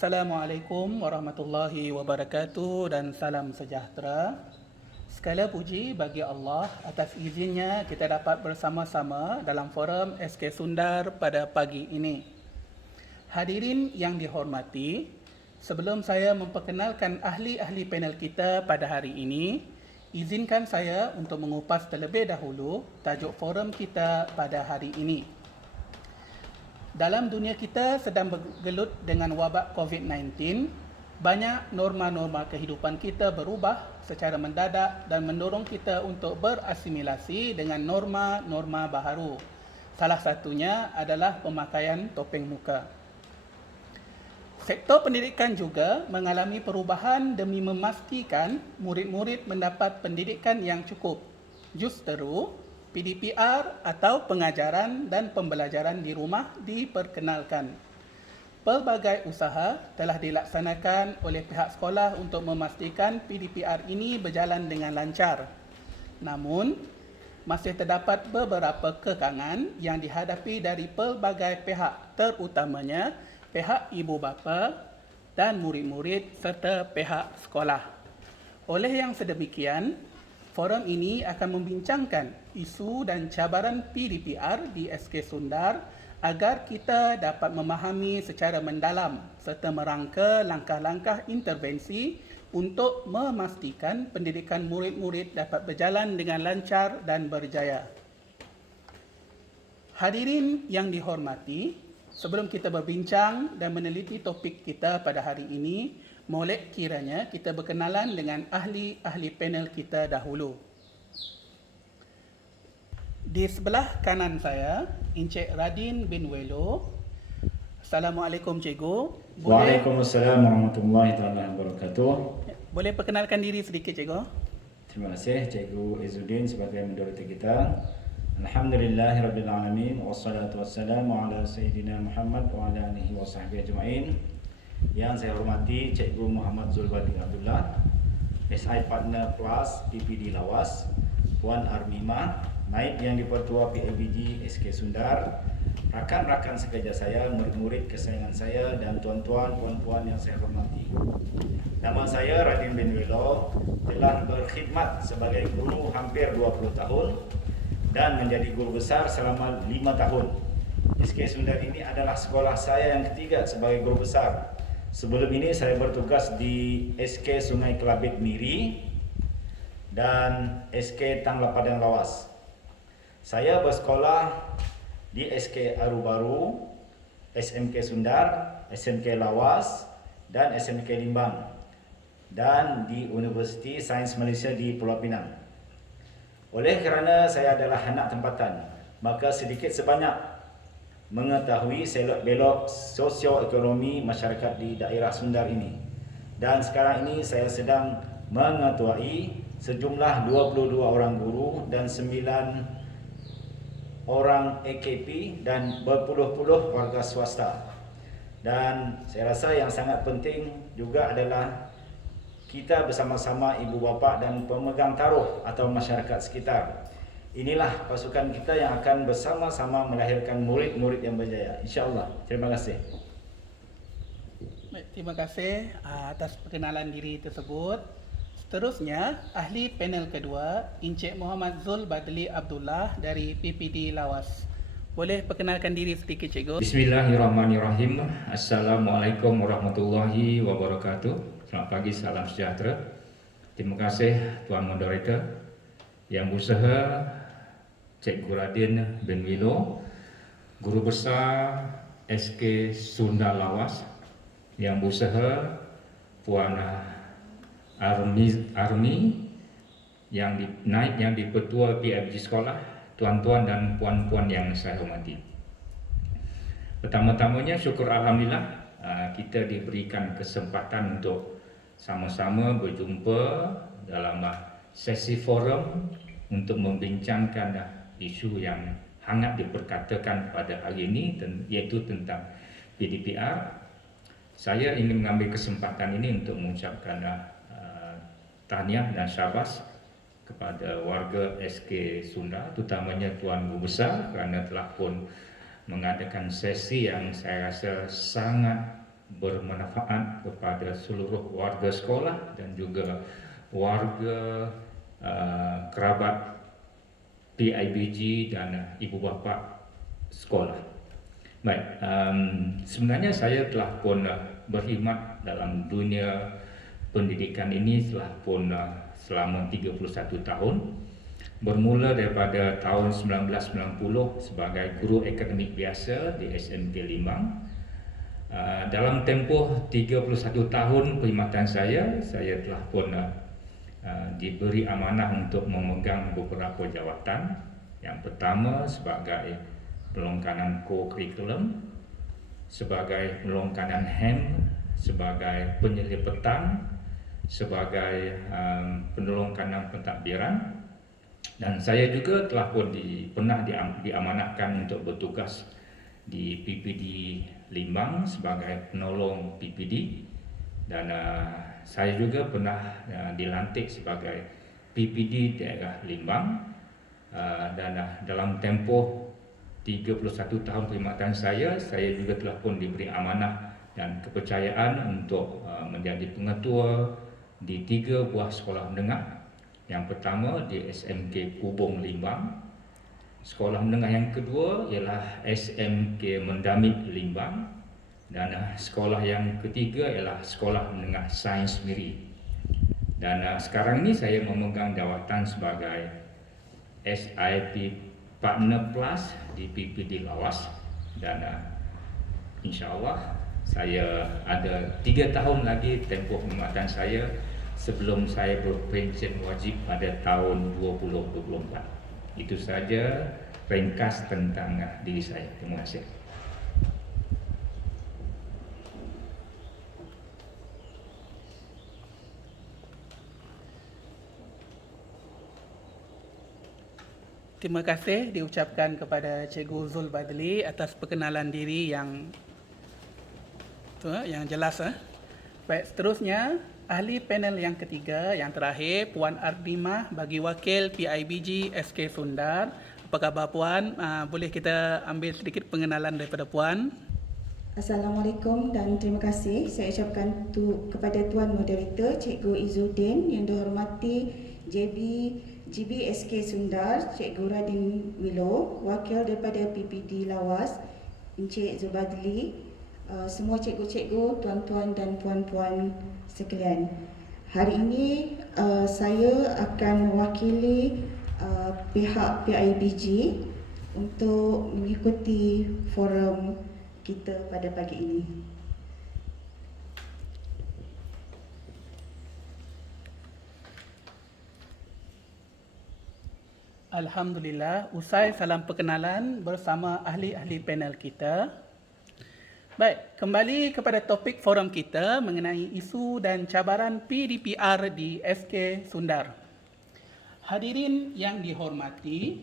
Assalamualaikum warahmatullahi wabarakatuh dan salam sejahtera. Segala puji bagi Allah atas izinnya kita dapat bersama-sama dalam forum SK Sundar pada pagi ini. Hadirin yang dihormati, sebelum saya memperkenalkan ahli-ahli panel kita pada hari ini, izinkan saya untuk mengupas terlebih dahulu tajuk forum kita pada hari ini. Dalam dunia kita sedang bergelut dengan wabak COVID-19, banyak norma-norma kehidupan kita berubah secara mendadak dan mendorong kita untuk berasimilasi dengan norma-norma baharu. Salah satunya adalah pemakaian topeng muka. Sektor pendidikan juga mengalami perubahan demi memastikan murid-murid mendapat pendidikan yang cukup. Justeru, PDPR atau pengajaran dan pembelajaran di rumah diperkenalkan. Pelbagai usaha telah dilaksanakan oleh pihak sekolah untuk memastikan PDPR ini berjalan dengan lancar. Namun, masih terdapat beberapa kekangan yang dihadapi dari pelbagai pihak, terutamanya pihak ibu bapa dan murid-murid serta pihak sekolah. Oleh yang sedemikian, forum ini akan membincangkan isu dan cabaran PDPR di SK Sundar agar kita dapat memahami secara mendalam serta merangka langkah-langkah intervensi untuk memastikan pendidikan murid-murid dapat berjalan dengan lancar dan berjaya. Hadirin yang dihormati, sebelum kita berbincang dan meneliti topik kita pada hari ini, molek kiranya kita berkenalan dengan ahli-ahli panel kita dahulu. Di sebelah kanan saya, Encik Radin bin Welo. Assalamualaikum Cikgu. Waalaikumsalam warahmatullahi wabarakatuh. Boleh perkenalkan diri sedikit Cikgu? Terima kasih Cikgu Izzuddin sebagai moderator kita. Alhamdulillahirrabbilalamin. Wassalatu wassalamu ala Sayyidina Muhammad wa ala alihi wa sahbihi ajma'in. Yang saya hormati Cikgu Muhammad Zulbadi Abdullah, SI Partner Plus PPD Lawas, Puan Armima, Naib yang di-Pertua PABG SK Sundar, rakan-rakan sekerja saya, murid-murid kesayangan saya dan tuan-tuan, puan-puan yang saya hormati. Nama saya Radin bin Welo, telah berkhidmat sebagai guru hampir 20 tahun dan menjadi guru besar selama 5 tahun. SK Sundar ini adalah sekolah saya yang ketiga sebagai guru besar. Sebelum ini saya bertugas di SK Sungai Kelabit Miri dan SK Tangla Padang Lawas. Saya bersekolah di SK Aru Baru, SMK Sundar, SMK Lawas dan SMK Limbang, dan di Universiti Sains Malaysia di Pulau Pinang. Oleh kerana saya adalah anak tempatan, maka sedikit sebanyak mengetahui selok-belok sosioekonomi masyarakat di daerah Sundar ini. Dan sekarang ini saya sedang mengetuai sejumlah 22 orang guru dan 9 orang AKP dan berpuluh-puluh warga swasta. Dan saya rasa yang sangat penting juga adalah kita bersama-sama ibu bapa dan pemegang taruh atau masyarakat sekitar. Inilah pasukan kita yang akan bersama-sama melahirkan murid-murid yang berjaya, insya-Allah. Terima kasih. Baik, terima kasih atas perkenalan diri tersebut. Seterusnya, ahli panel kedua, Encik Muhammad Zul Badli Abdullah dari PPD Lawas. Boleh perkenalkan diri sedikit Cikgu? Bismillahirrahmanirrahim. Assalamualaikum warahmatullahi wabarakatuh. Selamat pagi, salam sejahtera. Terima kasih Tuan Moderator yang berusaha, Cikgu Radin bin Welo, Guru Besar SK Sundar Lawas, yang berusaha Puan Armi yang naib yang di-Pertua PABG Sekolah, tuan-tuan dan puan-puan yang saya hormati. Pertama-tamanya syukur Alhamdulillah kita diberikan kesempatan untuk sama-sama berjumpa dalam sesi forum untuk membincangkan isu yang hangat diperkatakan pada hari ini, iaitu tentang PDPR. Saya ingin mengambil kesempatan ini untuk mengucapkan tahniah dan syabas kepada warga SK Sundar, terutamanya Tuan Guru Besar, kerana telah pun mengadakan sesi yang saya rasa sangat bermanfaat kepada seluruh warga sekolah dan juga warga kerabat PIBG dan ibu bapa sekolah. Baik, sebenarnya saya telah pun berkhidmat dalam dunia pendidikan ini selama 31 tahun. Bermula daripada tahun 1990 sebagai guru akademik biasa di SMK Limbang. Dalam tempoh 31 tahun perkhidmatan saya telah pun diberi amanah untuk memegang beberapa jawatan. Yang pertama sebagai pelongkanan co-curriculum, sebagai pelongkanan HEM, sebagai penyelipetan, sebagai penolongkanan pentadbiran. Dan saya juga telah pun pernah diamanahkan untuk bertugas di PPD Limbang sebagai penolong PPD, dan saya juga pernah dilantik sebagai PPD daerah Limbang, dan dalam tempoh 31 tahun perkhidmatan saya juga telah pun diberi amanah dan kepercayaan untuk menjadi pengetua di 3 buah sekolah menengah. Yang pertama di SMK Kubong Limbang. Sekolah menengah yang kedua ialah SMK Mendamik Limbang. Dan sekolah yang ketiga ialah Sekolah Menengah Sains Miri. Dan sekarang ini saya memegang jawatan sebagai SIP Partner Plus di PPD Lawas. Dan insyaAllah saya ada 3 tahun lagi tempoh perkhidmatan saya sebelum saya berpensiun wajib pada tahun 2024. Itu saja ringkas tentang diri saya. Terima kasih. Terima kasih diucapkan kepada Cikgu Zulbadli atas perkenalan diri yang jelas. Baik, seterusnya ahli panel yang ketiga, yang terakhir, Puan Ardimah bagi wakil PIBG SK Sundar. Apa khabar Puan? Boleh kita ambil sedikit pengenalan daripada Puan? Assalamualaikum dan terima kasih saya ucapkan kepada Tuan Moderator Cikgu Izzuddin, yang dihormati GB SK Sundar, Cikgu Radin Wilo, wakil daripada PPD Lawas, Encik Zulbadli, semua cikgu-cikgu, tuan-tuan dan puan-puan sekalian. Hari ini saya akan mewakili pihak PIBG untuk mengikuti forum kita pada pagi ini. Alhamdulillah, usai salam perkenalan bersama ahli-ahli panel kita. Baik, kembali kepada topik forum kita mengenai isu dan cabaran PDPR di SK Sundar. Hadirin yang dihormati,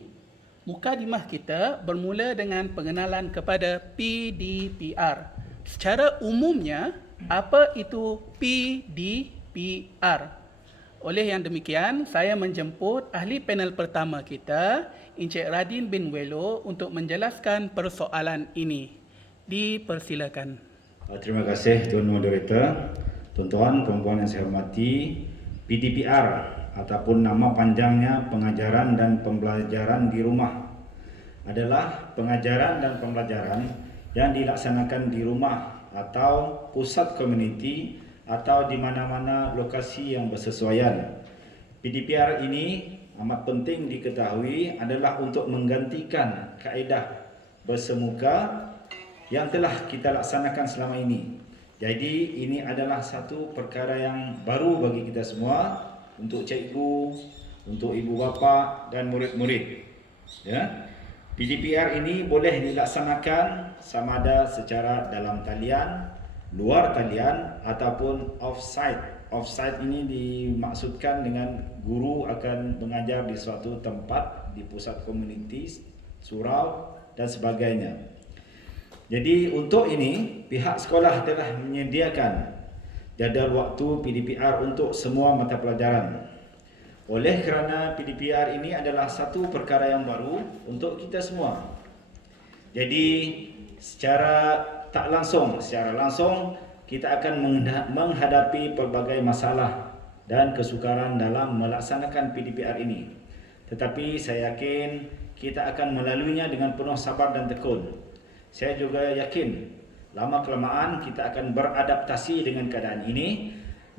mukadimah kita bermula dengan pengenalan kepada PDPR. Secara umumnya, apa itu PDPR? Oleh yang demikian, saya menjemput ahli panel pertama kita, Encik Radin bin Welo, untuk menjelaskan persoalan ini. Dipersilakan. Terima kasih Tuan Moderator. Tuan-tuan, perempuan yang saya hormati, PDPR ataupun nama panjangnya pengajaran dan pembelajaran di rumah adalah pengajaran dan pembelajaran yang dilaksanakan di rumah atau pusat komuniti atau di mana-mana lokasi yang bersesuaian. PDPR ini amat penting diketahui adalah untuk menggantikan kaedah bersemuka yang telah kita laksanakan selama ini. Jadi ini adalah satu perkara yang baru bagi kita semua, untuk cikgu, untuk ibu bapa dan murid-murid. Ya. PDPR ini boleh dilaksanakan sama ada secara dalam talian, luar talian ataupun off-site. Off-site ini dimaksudkan dengan guru akan mengajar di suatu tempat, di pusat komuniti, surau dan sebagainya. Jadi untuk ini, pihak sekolah telah menyediakan jadual waktu PDPR untuk semua mata pelajaran. Oleh kerana PDPR ini adalah satu perkara yang baru untuk kita semua. Jadi secara langsung kita akan menghadapi pelbagai masalah dan kesukaran dalam melaksanakan PDPR ini. Tetapi saya yakin kita akan melaluinya dengan penuh sabar dan tekun. Saya juga yakin lama kelamaan kita akan beradaptasi dengan keadaan ini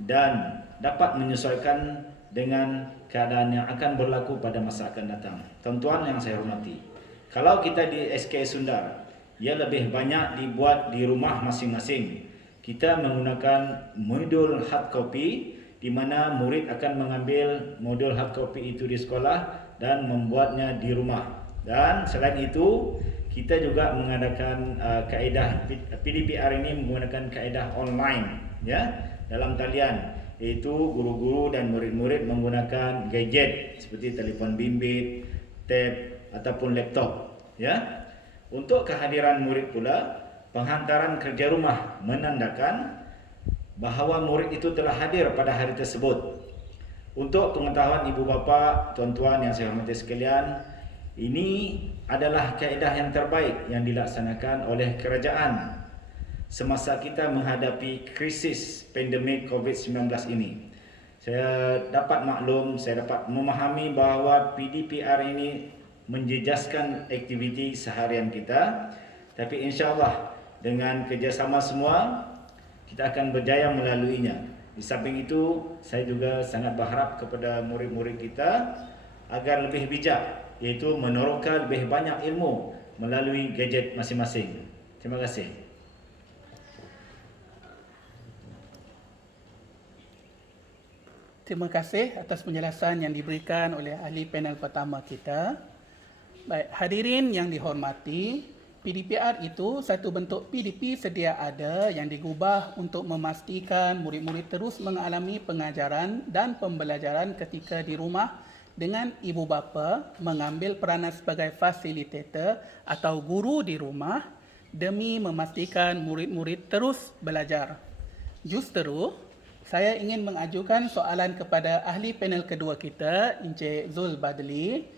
dan dapat menyesuaikan dengan keadaan yang akan berlaku pada masa akan datang. Tuan-tuan yang saya hormati, kalau kita di SK Sundar, ia lebih banyak dibuat di rumah masing-masing. Kita menggunakan modul hard copy di mana murid akan mengambil modul hard copy itu di sekolah dan membuatnya di rumah. Dan selain itu, kita juga mengadakan kaedah PDPR ini menggunakan kaedah online, ya, dalam talian, iaitu guru-guru dan murid-murid menggunakan gadget seperti telefon bimbit, tab ataupun laptop, ya. Untuk kehadiran murid pula, penghantaran kerja rumah menandakan bahawa murid itu telah hadir pada hari tersebut. Untuk pengetahuan ibu bapa, tuan-tuan yang saya hormati sekalian, ini adalah kaedah yang terbaik yang dilaksanakan oleh kerajaan semasa kita menghadapi krisis pandemik COVID-19 ini. Saya dapat maklum, saya dapat memahami bahawa PDPR ini menjejaskan aktiviti seharian kita, tapi insya-Allah dengan kerjasama semua kita akan berjaya melaluinya. Di samping itu, saya juga sangat berharap kepada murid-murid kita agar lebih bijak, iaitu meneroka lebih banyak ilmu melalui gadget masing-masing. Terima kasih. Terima kasih atas penjelasan yang diberikan oleh ahli panel pertama kita. Baik, hadirin yang dihormati, PDPR itu satu bentuk PDP sedia ada yang digubah untuk memastikan murid-murid terus mengalami pengajaran dan pembelajaran ketika di rumah dengan ibu bapa mengambil peranan sebagai fasilitator atau guru di rumah demi memastikan murid-murid terus belajar. Justeru, saya ingin mengajukan soalan kepada ahli panel kedua kita, Encik Zul Badli.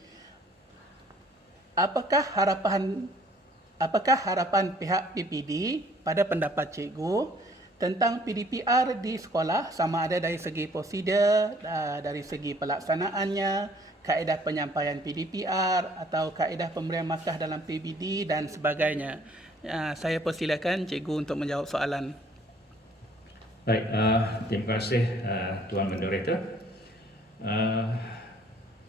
Apakah harapan pihak PPD pada pendapat cikgu tentang PDPR di sekolah, sama ada dari segi prosedur, dari segi pelaksanaannya, kaedah penyampaian PDPR atau kaedah pemberian markah dalam PBD dan sebagainya? Saya persilakan cikgu untuk menjawab soalan. Baik, terima kasih Tuan Moderator.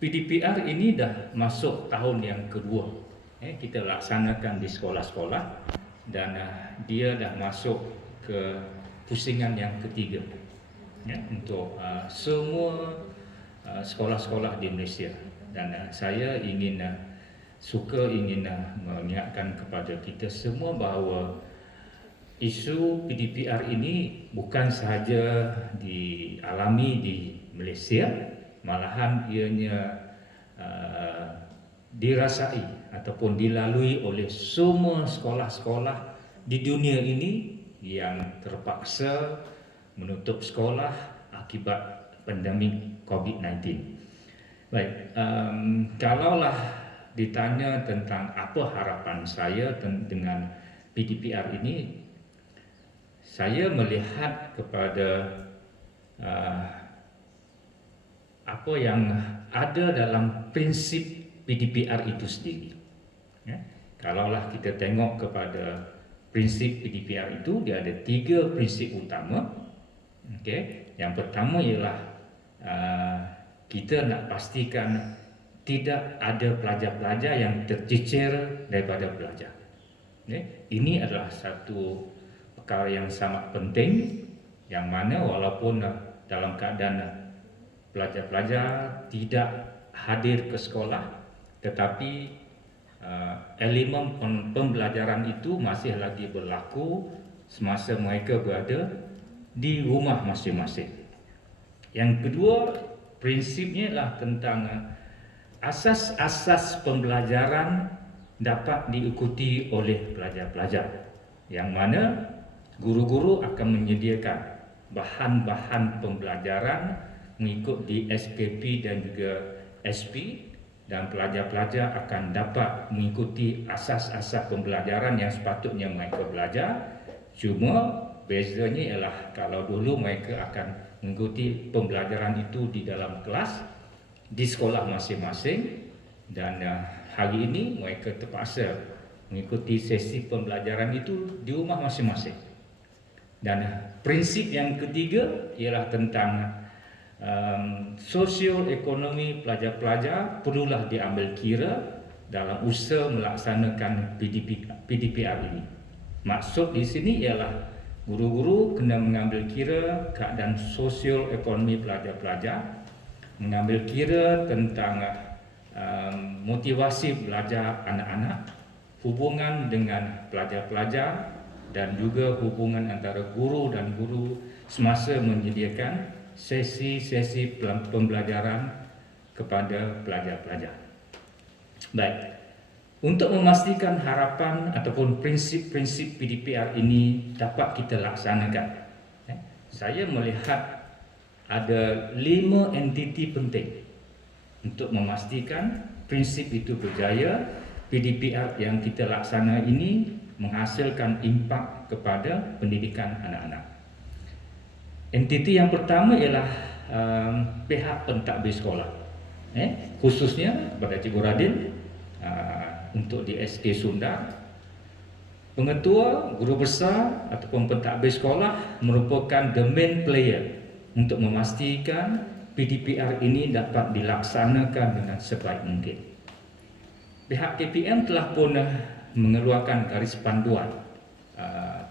PDPR ini dah masuk tahun yang kedua. Kita laksanakan di sekolah-sekolah dan dia dah masuk ke pusingan yang ketiga, ya, untuk semua sekolah-sekolah di Malaysia. Dan saya ingin mengingatkan kepada kita semua bahawa isu PDPR ini bukan sahaja dialami di Malaysia, malahan ianya dirasai ataupun dilalui oleh semua sekolah-sekolah di dunia ini yang terpaksa menutup sekolah akibat pandemik COVID-19. Baik, kalaulah ditanya tentang apa harapan saya dengan PDPR ini, saya melihat kepada apa yang ada dalam prinsip PDPR itu sendiri. Ya, kalaulah kita tengok kepada prinsip PDPR itu, dia ada 3 prinsip utama. Okay. Yang pertama ialah kita nak pastikan tidak ada pelajar-pelajar yang tercecer daripada belajar. Okay. Ini adalah satu perkara yang sangat penting, yang mana walaupun dalam keadaan pelajar-pelajar tidak hadir ke sekolah, tetapi elemen pembelajaran itu masih lagi berlaku semasa mereka berada di rumah masing-masing. Yang kedua, prinsipnya ialah tentang asas-asas pembelajaran dapat diikuti oleh pelajar-pelajar, yang mana guru-guru akan menyediakan bahan-bahan pembelajaran mengikut di SKP dan juga SP, dan pelajar-pelajar akan dapat mengikuti asas-asas pembelajaran yang sepatutnya mereka belajar. Cuma bezanya ialah kalau dulu mereka akan mengikuti pembelajaran itu di dalam kelas di sekolah masing-masing, dan hari ini mereka terpaksa mengikuti sesi pembelajaran itu di rumah masing-masing. Dan prinsip yang ketiga ialah tentang sosial ekonomi pelajar-pelajar perlulah diambil kira dalam usaha melaksanakan PDPR ini. Maksud di sini ialah guru-guru kena mengambil kira keadaan sosial ekonomi pelajar-pelajar, mengambil kira tentang motivasi belajar anak-anak, hubungan dengan pelajar-pelajar, dan juga hubungan antara guru dan guru semasa menyediakan sesi-sesi pembelajaran kepada pelajar-pelajar. Baik, untuk memastikan harapan ataupun prinsip-prinsip PDPR ini dapat kita laksanakan, saya melihat ada 5 entiti penting untuk memastikan prinsip itu berjaya. PDPR yang kita laksana ini menghasilkan impak kepada pendidikan anak-anak. Entiti yang pertama ialah pihak pentadbir sekolah, khususnya pada Cikgu Radin untuk di SK Sundar. Pengetua, guru besar ataupun pentadbir sekolah merupakan the main player untuk memastikan PDPR ini dapat dilaksanakan dengan sebaik mungkin. Pihak KPM telah pun mengeluarkan garis panduan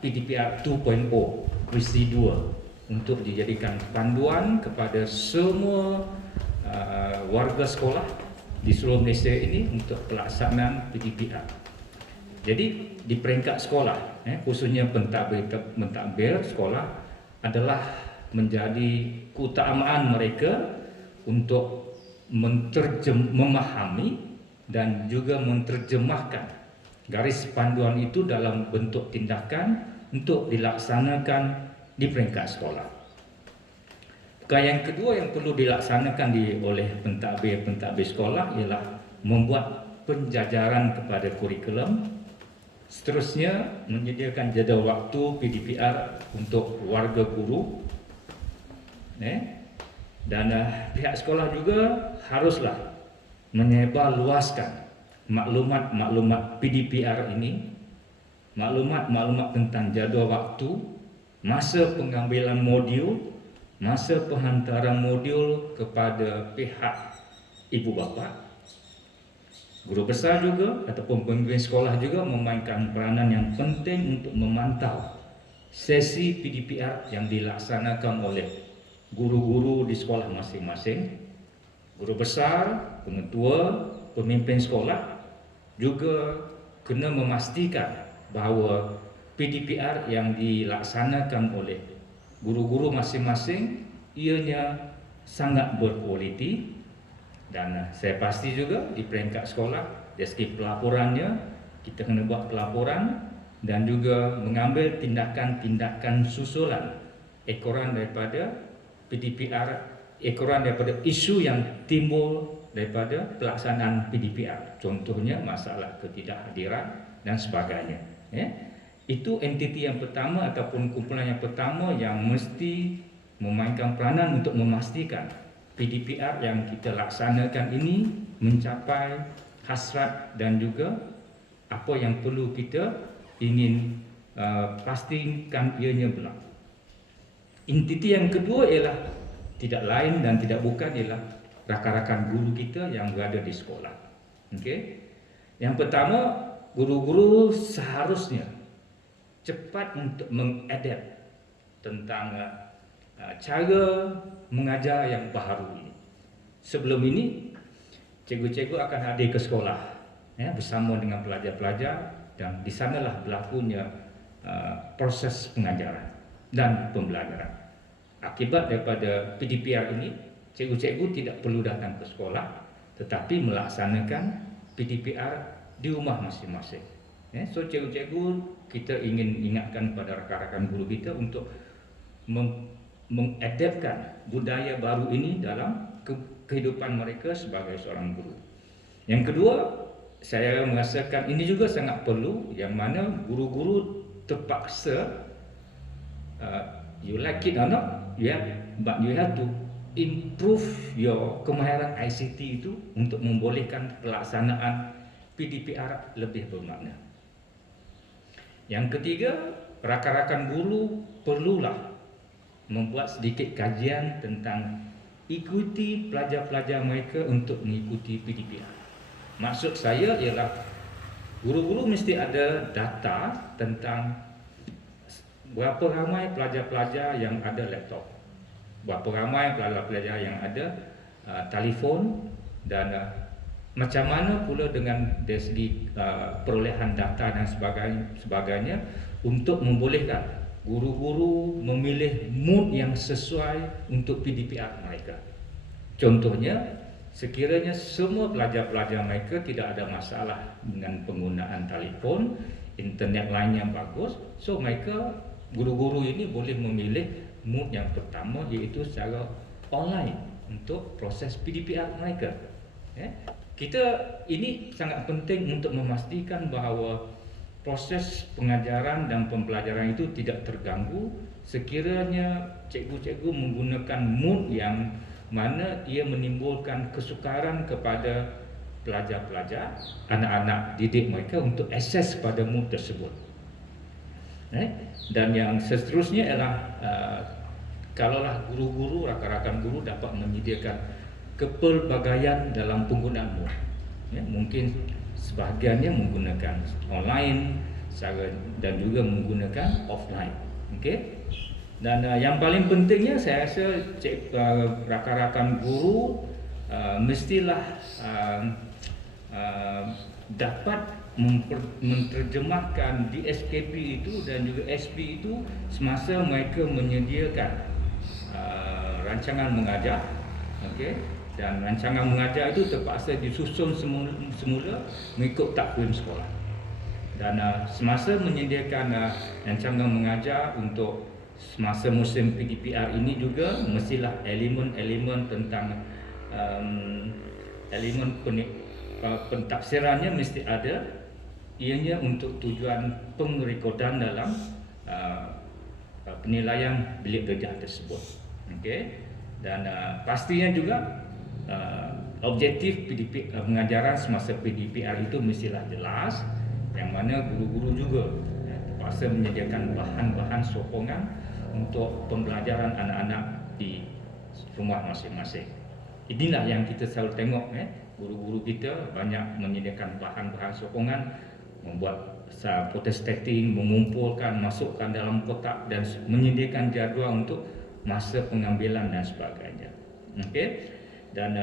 PDPR 2.0 versi 2 untuk dijadikan panduan kepada semua warga sekolah di seluruh Malaysia ini untuk pelaksanaan PDPR. Jadi di peringkat sekolah, khususnya pentadbir sekolah adalah menjadi keutamaan mereka untuk memahami dan juga menerjemahkan garis panduan itu dalam bentuk tindakan untuk dilaksanakan di peringkat sekolah. Perkara yang kedua yang perlu dilaksanakan oleh pentadbir sekolah ialah membuat penjajaran kepada kurikulum, seterusnya menyediakan jadual waktu PDPR untuk warga guru, dan pihak sekolah juga haruslah menyebarluaskan maklumat-maklumat PDPR ini, maklumat-maklumat tentang jadual waktu, masa pengambilan modul, masa penghantaran modul kepada pihak ibu bapa. Guru besar juga ataupun pemimpin sekolah juga memainkan peranan yang penting untuk memantau sesi PDPR yang dilaksanakan oleh guru-guru di sekolah masing-masing. Guru besar, pengetua, pemimpin sekolah juga kena memastikan bahawa PDPR yang dilaksanakan oleh guru-guru masing-masing ianya sangat berkualiti, dan saya pasti juga di peringkat sekolah dari segi pelaporannya kita kena buat pelaporan dan juga mengambil tindakan-tindakan susulan ekoran daripada PDPR, ekoran daripada isu yang timbul daripada pelaksanaan PDPR, contohnya masalah ketidakhadiran dan sebagainya. Itu entiti yang pertama ataupun kumpulan yang pertama yang mesti memainkan peranan untuk memastikan PDPR yang kita laksanakan ini mencapai hasrat dan juga apa yang perlu kita ingin pastikan ianya berlaku. Entiti yang kedua ialah tidak lain dan tidak bukan ialah rakan-rakan guru kita yang berada di sekolah. Yang pertama, guru-guru seharusnya cepat untuk mengadapt tentang cara mengajar yang baru ini. Sebelum ini, cikgu-cikgu akan hadir ke sekolah bersama dengan pelajar-pelajar, dan di sanalah berlakunya proses pengajaran dan pembelajaran. Akibat daripada PDPR ini, cikgu-cikgu tidak perlu datang ke sekolah tetapi melaksanakan PDPR di rumah masing-masing. So cikgu-cikgu kita ingin ingatkan pada rakan-rakan guru kita untuk mengadaptkan budaya baru ini dalam kehidupan mereka sebagai seorang guru. Yang kedua, saya merasakan ini juga sangat perlu, yang mana guru-guru terpaksa you like it or not, but you have to improve your kemahiran ICT itu untuk membolehkan pelaksanaan PDPR lebih bermakna. Yang ketiga, rakan-rakan guru perlulah membuat sedikit kajian tentang ikuti pelajar-pelajar mereka untuk mengikuti PDPR. Maksud saya ialah guru-guru mesti ada data tentang berapa ramai pelajar-pelajar yang ada laptop, berapa ramai pelajar-pelajar yang ada telefon, dan macam mana pula dengan dari segi perolehan data dan sebagainya untuk membolehkan guru-guru memilih mood yang sesuai untuk PDPR mereka. Contohnya, sekiranya semua pelajar-pelajar mereka tidak ada masalah dengan penggunaan telefon, internet line yang bagus, so mereka, guru-guru ini boleh memilih mood yang pertama, iaitu secara online untuk proses PDPR mereka. Kita ini sangat penting untuk memastikan bahawa proses pengajaran dan pembelajaran itu tidak terganggu sekiranya cikgu-cikgu menggunakan mood yang mana ia menimbulkan kesukaran kepada pelajar-pelajar, anak-anak didik mereka untuk akses pada mood tersebut. Dan yang seterusnya ialah kalaulah guru-guru, rakan-rakan guru dapat menyediakan kepelbagaian dalam penggunaan mood. Mungkin sebahagiannya menggunakan online dan juga menggunakan offline. Okey. Dan yang paling pentingnya saya rasa rakan-rakan guru mestilah dapat menerjemahkan DSKP itu dan juga SP itu semasa mereka menyediakan rancangan mengajar. Okey. Dan rancangan mengajar itu terpaksa disusun semula mengikut takvim sekolah. Dan semasa menyediakan rancangan mengajar untuk semasa musim PDPR ini juga mestilah elemen-elemen tentang elemen pentafsirannya mesti ada, ianya untuk tujuan pengerekodan dalam penilaian bilik darjah tersebut. Okey. Dan pastinya juga objektif pengajaran semasa PDPR itu mestilah jelas, yang mana guru-guru juga terpaksa menyediakan bahan-bahan sokongan untuk pembelajaran anak-anak di rumah masing-masing. Inilah yang kita selalu tengok, guru-guru kita banyak menyediakan bahan-bahan sokongan, membuat protestating, mengumpulkan, masukkan dalam kotak dan menyediakan jadual untuk masa pengambilan dan sebagainya. Okey. Dan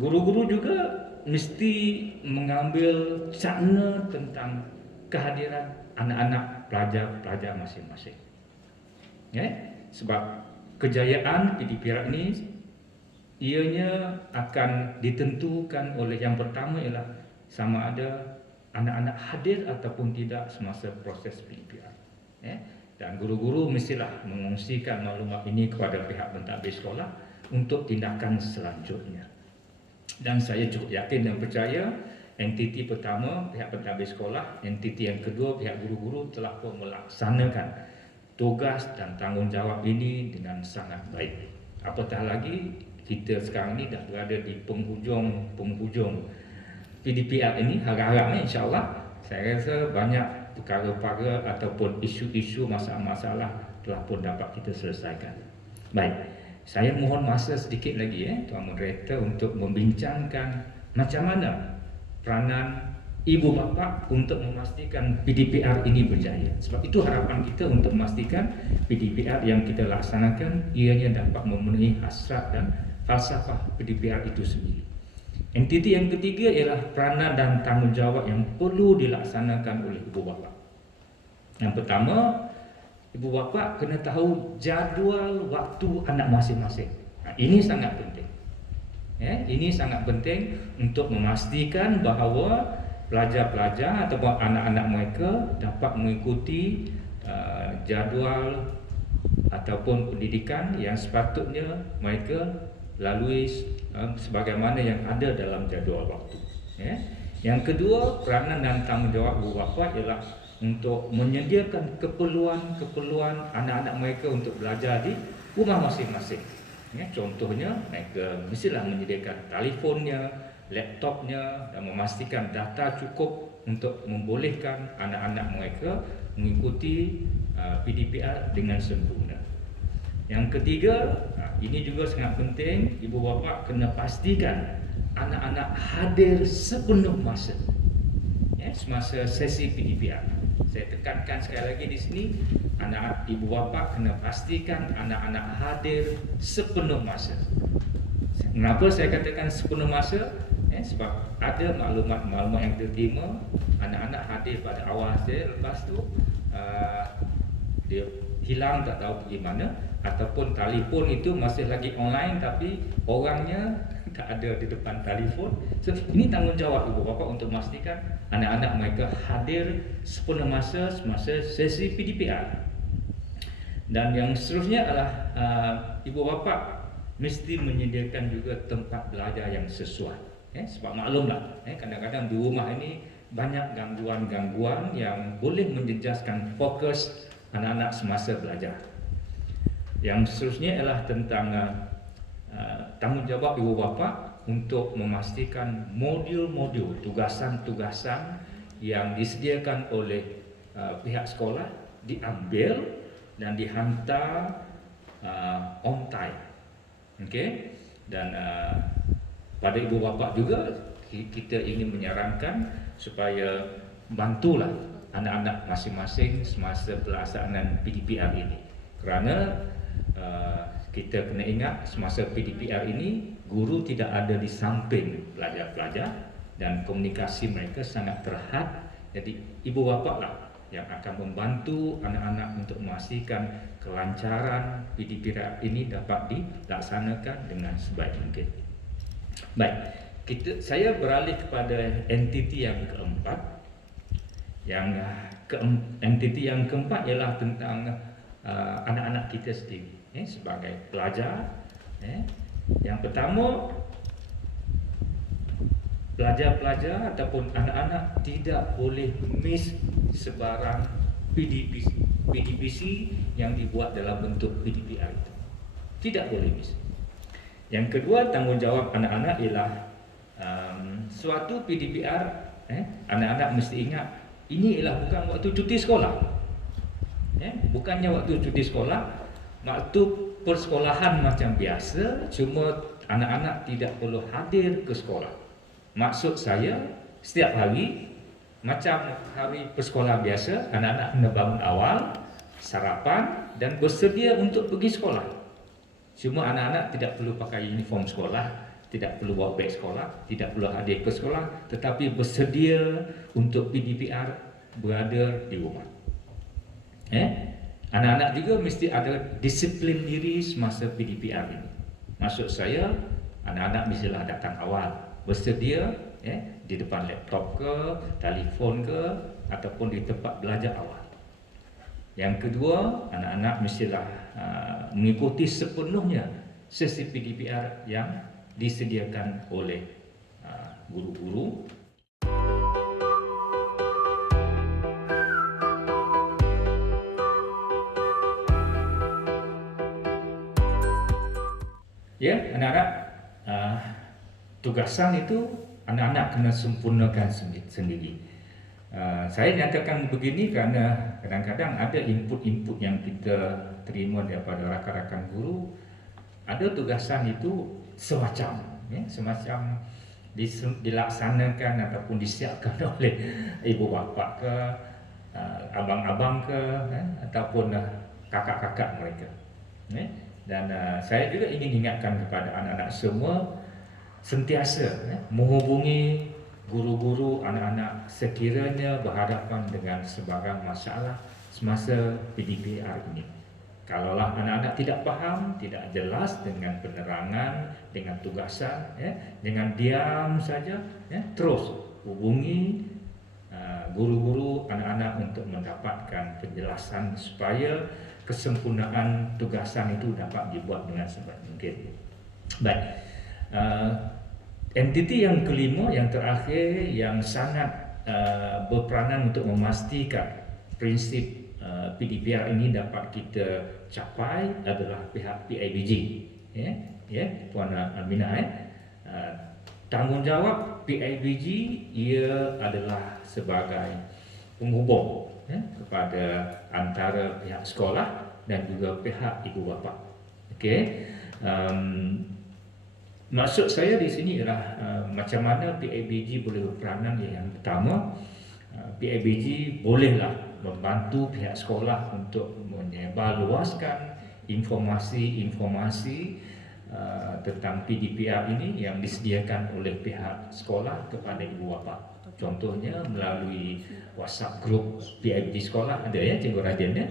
guru-guru juga mesti mengambil cakna tentang kehadiran anak-anak pelajar-pelajar masing-masing. Sebab kejayaan PDPR ini ianya akan ditentukan oleh yang pertama ialah sama ada anak-anak hadir ataupun tidak semasa proses PDPR. Dan guru-guru mestilah mengungsikan maklumat ini kepada pihak pentadbir sekolah untuk tindakan selanjutnya. Dan saya cukup yakin dan percaya entiti pertama pihak pentadbir sekolah, entiti yang kedua pihak guru-guru telah pun melaksanakan tugas dan tanggungjawab ini dengan sangat baik. Apatah lagi kita sekarang ini dah berada di penghujung PDPR ini, harap-harapnya insya-Allah saya rasa banyak perkara-perkara ataupun isu-isu masalah-masalah telah pun dapat kita selesaikan. Baik. Saya mohon masa sedikit lagi Tuan Moderator untuk membincangkan macam mana peranan ibu bapa untuk memastikan PDPR ini berjaya. Sebab itu harapan kita untuk memastikan PDPR yang kita laksanakan ianya dapat memenuhi hasrat dan falsafah PDPR itu sendiri. Entiti yang ketiga ialah peranan dan tanggungjawab yang perlu dilaksanakan oleh ibu bapa. Yang pertama, ibu bapa kena tahu jadual waktu anak masing-masing. Ini sangat penting. Ini sangat penting untuk memastikan bahawa pelajar-pelajar ataupun anak-anak mereka dapat mengikuti jadual ataupun pendidikan yang sepatutnya mereka lalui sebagaimana yang ada dalam jadual waktu. Yang kedua, peranan dan tanggungjawab ibu bapa ialah untuk menyediakan keperluan anak-anak mereka untuk belajar di rumah masing-masing. Contohnya, mereka mestilah menyediakan telefonnya, laptopnya dan memastikan data cukup untuk membolehkan anak-anak mereka mengikuti PDPR dengan sempurna. Yang ketiga, ini juga sangat penting, ibu bapa kena pastikan anak-anak hadir sepenuh masa semasa sesi PDPR. Saya tekankan sekali lagi di sini, anak ibu bapa kena pastikan anak-anak hadir sepenuh masa. Kenapa saya katakan sepenuh masa? Sebab ada maklumat-maklumat yang diterima, anak-anak hadir pada awal saja, lepas tu dia hilang tak tahu pergi mana, ataupun telefon itu masih lagi online tapi orangnya tak ada di depan telefon. So, ini tanggungjawab ibu bapa untuk memastikan anak-anak mereka hadir sepenuh masa semasa sesi PDPR. Dan yang seterusnya adalah ibu bapa mesti menyediakan juga tempat belajar yang sesuai. Sebab maklumlah, kadang-kadang di rumah ini banyak gangguan-gangguan yang boleh menjejaskan fokus anak-anak semasa belajar. Yang seterusnya adalah tentang tanggungjawab ibu bapa untuk memastikan modul-modul tugasan-tugasan yang disediakan oleh pihak sekolah diambil dan dihantar on time. Okey, dan pada ibu bapa juga kita ingin menyarankan supaya bantulah anak-anak masing-masing semasa pelaksanaan PDPR ini, kerana kita kena ingat semasa PDPR ini guru tidak ada di samping pelajar-pelajar dan komunikasi mereka sangat terhad. Jadi ibu bapa lah yang akan membantu anak-anak untuk memastikan kelancaran PDPR ini dapat dilaksanakan dengan sebaik mungkin. Baik, saya beralih kepada entiti yang keempat. Entiti yang keempat ialah tentang anak-anak kita sendiri sebagai pelajar. Yang pertama, pelajar-pelajar ataupun anak-anak tidak boleh miss sebarang PDPC yang dibuat dalam bentuk PDPR itu. Tidak boleh miss. Yang kedua, tanggungjawab anak-anak ialah suatu PDPR, anak-anak mesti ingat ini ialah bukan waktu cuti sekolah. Bukannya waktu cuti sekolah, waktu persekolahan macam biasa, cuma anak-anak tidak perlu hadir ke sekolah. Maksud saya, setiap hari macam hari persekolah biasa, anak-anak kena bangun awal, sarapan dan bersedia untuk pergi sekolah. Cuma anak-anak tidak perlu pakai uniform sekolah, tidak perlu bawa beg sekolah, tidak perlu hadir ke sekolah, tetapi bersedia untuk PDPR berada di rumah. Anak-anak juga mesti ada disiplin diri semasa PDPR ini. Maksud saya, anak-anak mestilah datang awal, bersedia di depan laptop ke, telefon ke, ataupun di tempat belajar awal. Yang kedua, anak-anak mestilah mengikuti sepenuhnya sesi PDPR yang disediakan oleh guru-guru. Ya, anak-anak, tugasan itu anak-anak kena sempurnakan sendiri. Saya nyatakan begini kerana kadang-kadang ada input-input yang kita terima daripada rakan-rakan guru. Ada tugasan itu semacam dilaksanakan ataupun disiapkan oleh ibu bapa ke, abang-abang ke, ataupun kakak-kakak mereka. Dan saya juga ingin ingatkan kepada anak-anak semua sentiasa menghubungi guru-guru anak-anak sekiranya berhadapan dengan sebarang masalah semasa PDPR ini. Kalaulah anak-anak tidak faham, tidak jelas dengan penerangan, dengan tugasan, dengan diam saja, terus hubungi guru-guru anak-anak untuk mendapatkan penjelasan supaya kesempurnaan tugasan itu dapat dibuat dengan sebaik mungkin. Baik, entiti yang kelima, yang terakhir, yang sangat berperanan untuk memastikan prinsip PDPR ini dapat kita capai adalah pihak PIBG, Puan Aminah. Tanggungjawab PIBG ia adalah sebagai penghubung kepada antara pihak sekolah dan juga pihak ibu bapa. Okey. Maksud saya di sini ialah macam mana PIBG boleh berperanan. Yang pertama, PIBG bolehlah membantu pihak sekolah untuk menyebarluaskan informasi-informasi tentang PDPR ini yang disediakan oleh pihak sekolah kepada ibu bapa. Contohnya melalui WhatsApp group PIBG sekolah ada ya, Cikgu Radin ya,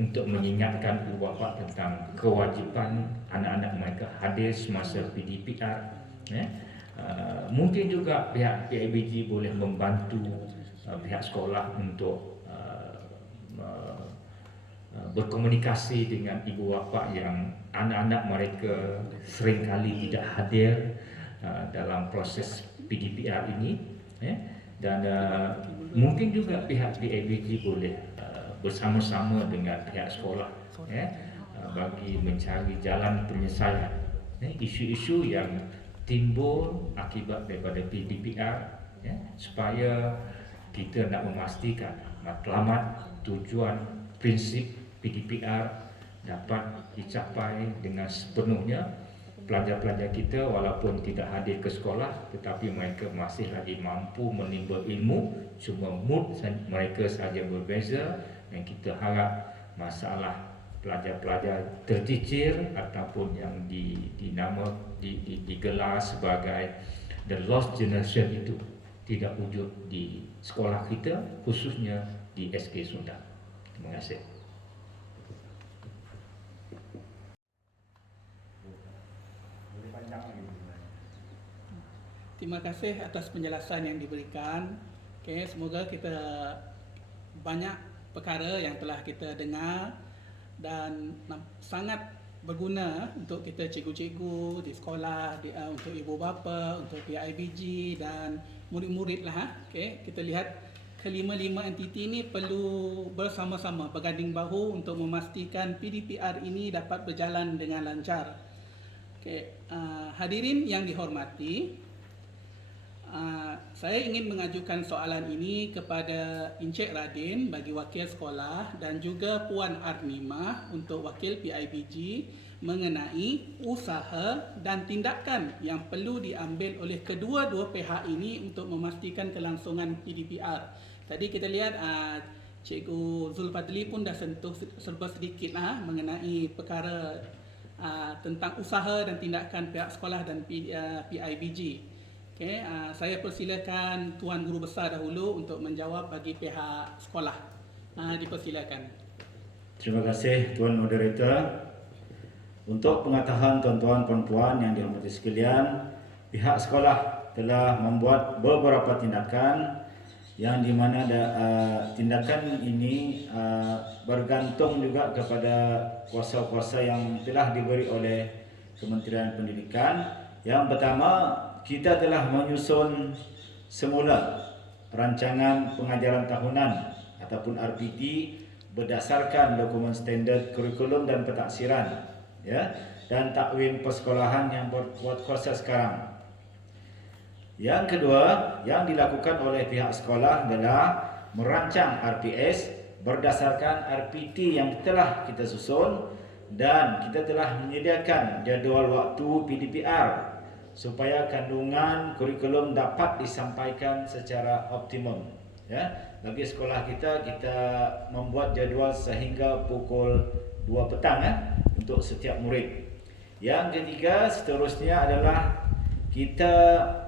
untuk mengingatkan ibu bapa tentang kewajipan anak-anak mereka hadir semasa PDPR. Mungkin juga pihak PIBG boleh membantu pihak sekolah untuk berkomunikasi dengan ibu bapa yang anak-anak mereka seringkali tidak hadir dalam proses PDPR ini, dan mungkin juga pihak PIBG boleh bersama-sama dengan pihak sekolah bagi mencari jalan penyelesaian isu-isu yang timbul akibat daripada PDPR, supaya kita nak memastikan matlamat, tujuan, prinsip PDPR dapat dicapai dengan sepenuhnya. Pelajar-pelajar kita walaupun tidak hadir ke sekolah tetapi mereka masih lagi mampu menimba ilmu, cuma mood mereka saja berbeza, dan kita harap masalah pelajar-pelajar tercicir ataupun yang digelar sebagai the lost generation itu tidak wujud di sekolah kita, khususnya di SK Sunda. Terima kasih. Terima kasih atas penjelasan yang diberikan. Okay, semoga kita banyak perkara yang telah kita dengar dan sangat berguna untuk kita cikgu-cikgu di sekolah, untuk ibu bapa, untuk PIBG dan murid-murid lah. Okay, kita lihat kelima-lima entiti ini perlu bersama-sama berganding bahu untuk memastikan PDPR ini dapat berjalan dengan lancar. Okay, hadirin yang dihormati, saya ingin mengajukan soalan ini kepada Encik Radin bagi wakil sekolah dan juga Puan Arnimah untuk wakil PIBG mengenai usaha dan tindakan yang perlu diambil oleh kedua-dua pihak ini untuk memastikan kelangsungan PDPR. Tadi kita lihat Cikgu Zulfadli pun dah sentuh serba sedikit mengenai perkara tentang usaha dan tindakan pihak sekolah dan PIBG. Okay, saya persilakan Tuan Guru Besar dahulu untuk menjawab bagi pihak sekolah. Dipersilakan. Terima kasih Tuan Moderator. Untuk pengetahuan tuan-tuan puan-puan yang dihormati sekalian, pihak sekolah telah membuat beberapa tindakan yang di mana tindakan ini bergantung juga kepada kuasa-kuasa yang telah diberi oleh Kementerian Pendidikan. Yang pertama, kita telah menyusun semula rancangan pengajaran tahunan ataupun RPT berdasarkan dokumen standard kurikulum dan pentaksiran dan takwim persekolahan yang berkuat kuasa sekarang. Yang kedua, yang dilakukan oleh pihak sekolah adalah merancang RPS berdasarkan RPT yang telah kita susun, dan kita telah menyediakan jadual waktu PDPR supaya kandungan kurikulum dapat disampaikan secara optimum. Bagi sekolah kita membuat jadual sehingga pukul 2 petang untuk setiap murid. Yang ketiga, seterusnya adalah kita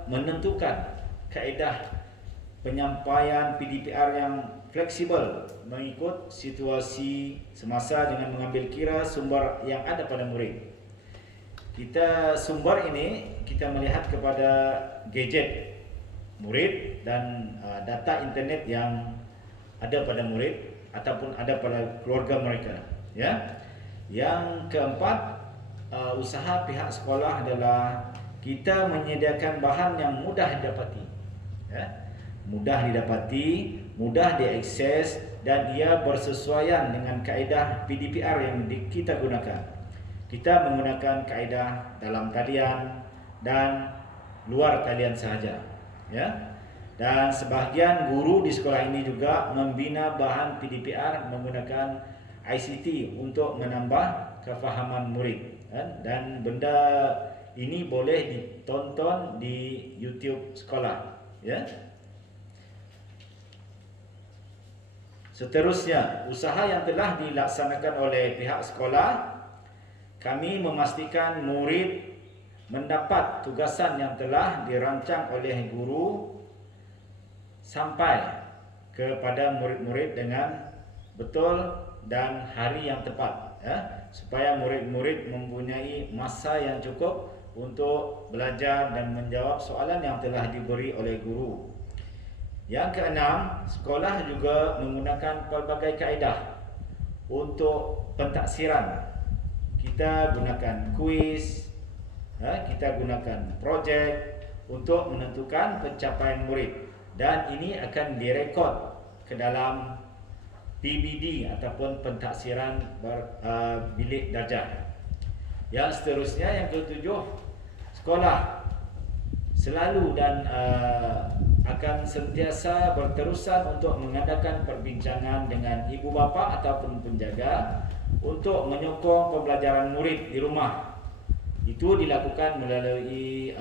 menentukan kaedah penyampaian PDPR yang fleksibel mengikut situasi semasa dengan mengambil kira sumber yang ada pada murid. Sumber ini kita melihat kepada gadget murid dan data internet yang ada pada murid ataupun ada pada keluarga mereka. Yang keempat, usaha pihak sekolah adalah kita menyediakan bahan yang mudah didapati. mudah didapati, mudah diakses, dan ia bersesuaian dengan kaedah PDPR yang kita gunakan. Kita menggunakan kaedah dalam talian dan luar talian sahaja, ya. Dan sebahagian guru di sekolah ini juga membina bahan PDPR menggunakan ICT untuk menambah kefahaman murid, dan benda ini boleh ditonton di YouTube sekolah, ya. Seterusnya, usaha yang telah dilaksanakan oleh pihak sekolah, kami memastikan murid mendapat tugasan yang telah dirancang oleh guru sampai kepada murid-murid dengan betul dan hari yang tepat, ya, supaya murid-murid mempunyai masa yang cukup untuk belajar dan menjawab soalan yang telah diberi oleh guru. Yang keenam, sekolah juga menggunakan pelbagai kaedah untuk pentaksiran. Kita gunakan kuis, kita gunakan projek untuk menentukan pencapaian murid, dan ini akan direkod ke dalam PBD ataupun pentaksiran bilik darjah. Yang seterusnya, yang ketujuh, sekolah selalu dan akan sentiasa berterusan untuk mengadakan perbincangan dengan ibu bapa ataupun penjaga untuk menyokong pembelajaran murid di rumah. Itu dilakukan melalui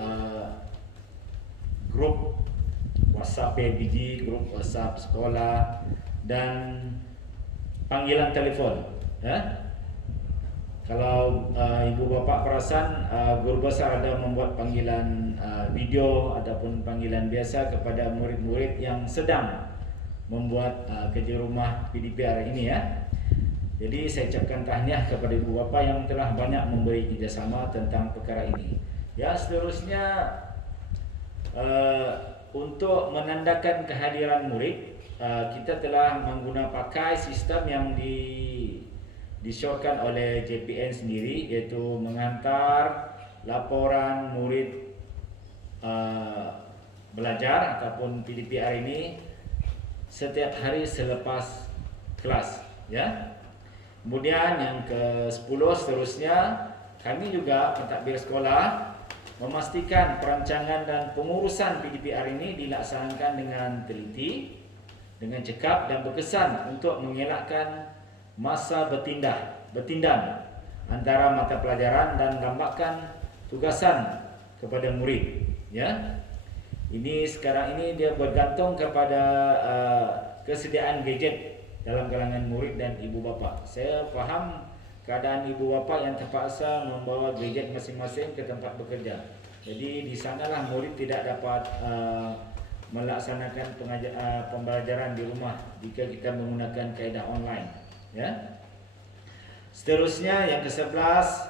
grup WhatsApp PBG, grup WhatsApp sekolah, dan panggilan telefon, ya. Kalau ibu bapa perasan, guru besar ada membuat panggilan video ataupun panggilan biasa kepada murid-murid yang sedang membuat kerja rumah PDPR ini, ya. Jadi saya ucapkan tahniah kepada ibu bapa yang telah banyak memberi kerjasama tentang perkara ini. Ya, seterusnya untuk menandakan kehadiran murid, kita telah pakai sistem yang disyorkan oleh JPN sendiri, iaitu menghantar laporan murid belajar ataupun PDPR ini setiap hari selepas kelas, ya. Kemudian yang ke-10 seterusnya, kami juga pentadbir sekolah memastikan perancangan dan pengurusan PDPR ini dilaksanakan dengan teliti, dengan cekap dan berkesan untuk mengelakkan masa bertindan antara mata pelajaran dan lambakan tugasan kepada murid, ya. Ini sekarang ini dia bergantung kepada kesediaan gadget dalam kalangan murid dan ibu bapa. Saya faham keadaan ibu bapa yang terpaksa membawa gadget masing-masing ke tempat bekerja. Jadi di sanalah murid tidak dapat melaksanakan pembelajaran di rumah jika kita menggunakan kaedah online, ya. Seterusnya yang ke-11,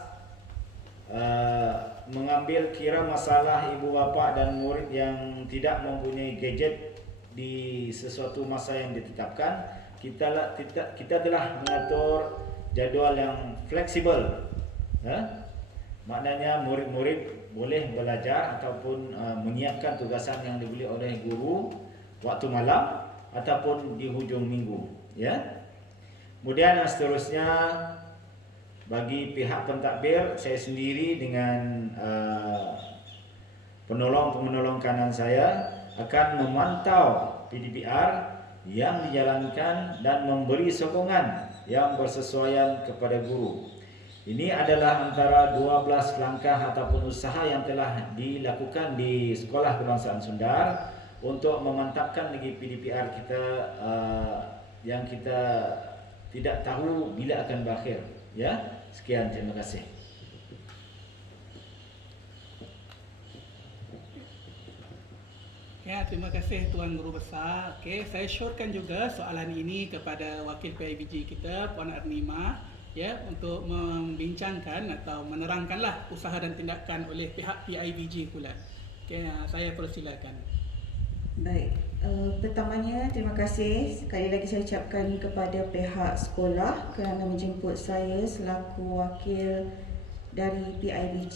mengambil kira masalah ibu bapa dan murid yang tidak mempunyai gadget di sesuatu masa yang ditetapkan. Kita telah mengatur jadual yang fleksibel, ya? Maknanya murid-murid boleh belajar ataupun menyiapkan tugasan yang diberi oleh guru waktu malam ataupun di hujung minggu, ya. Kemudian yang seterusnya, bagi pihak pentadbir, saya sendiri dengan penolong kanan saya akan memantau PDPR yang dijalankan dan memberi sokongan yang bersesuaian kepada guru. Ini adalah antara 12 langkah ataupun usaha yang telah dilakukan di Sekolah Kebangsaan Sundar untuk memantapkan lagi PDPR kita yang kita tidak tahu bila akan berakhir, ya. Sekian, terima kasih. Ya, terima kasih Tuan Guru Besar. Okey, saya syorkan juga soalan ini kepada Wakil PIBG kita, Puan Arnima, ya, untuk membincangkan atau menerangkanlah usaha dan tindakan oleh pihak PIBG pula. Okey, saya persilakan. Baik, pertamanya terima kasih sekali lagi saya ucapkan kepada pihak sekolah kerana menjemput saya selaku wakil dari PIBG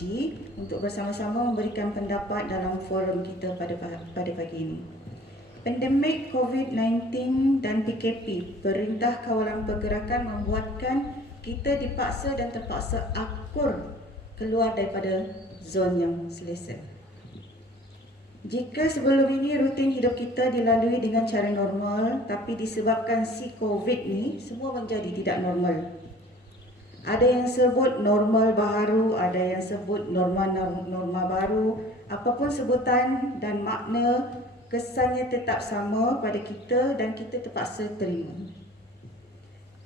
untuk bersama-sama memberikan pendapat dalam forum kita pada pagi ini. Pandemik COVID-19 dan PKP, Perintah Kawalan Pergerakan membuatkan kita dipaksa dan terpaksa akur keluar daripada zon yang selesa. Jika sebelum ini rutin hidup kita dilalui dengan cara normal, tapi disebabkan si COVID ni, semua menjadi tidak normal. Ada yang sebut normal baharu, ada yang sebut norma baru. Apapun sebutan dan makna, kesannya tetap sama pada kita dan kita terpaksa terima.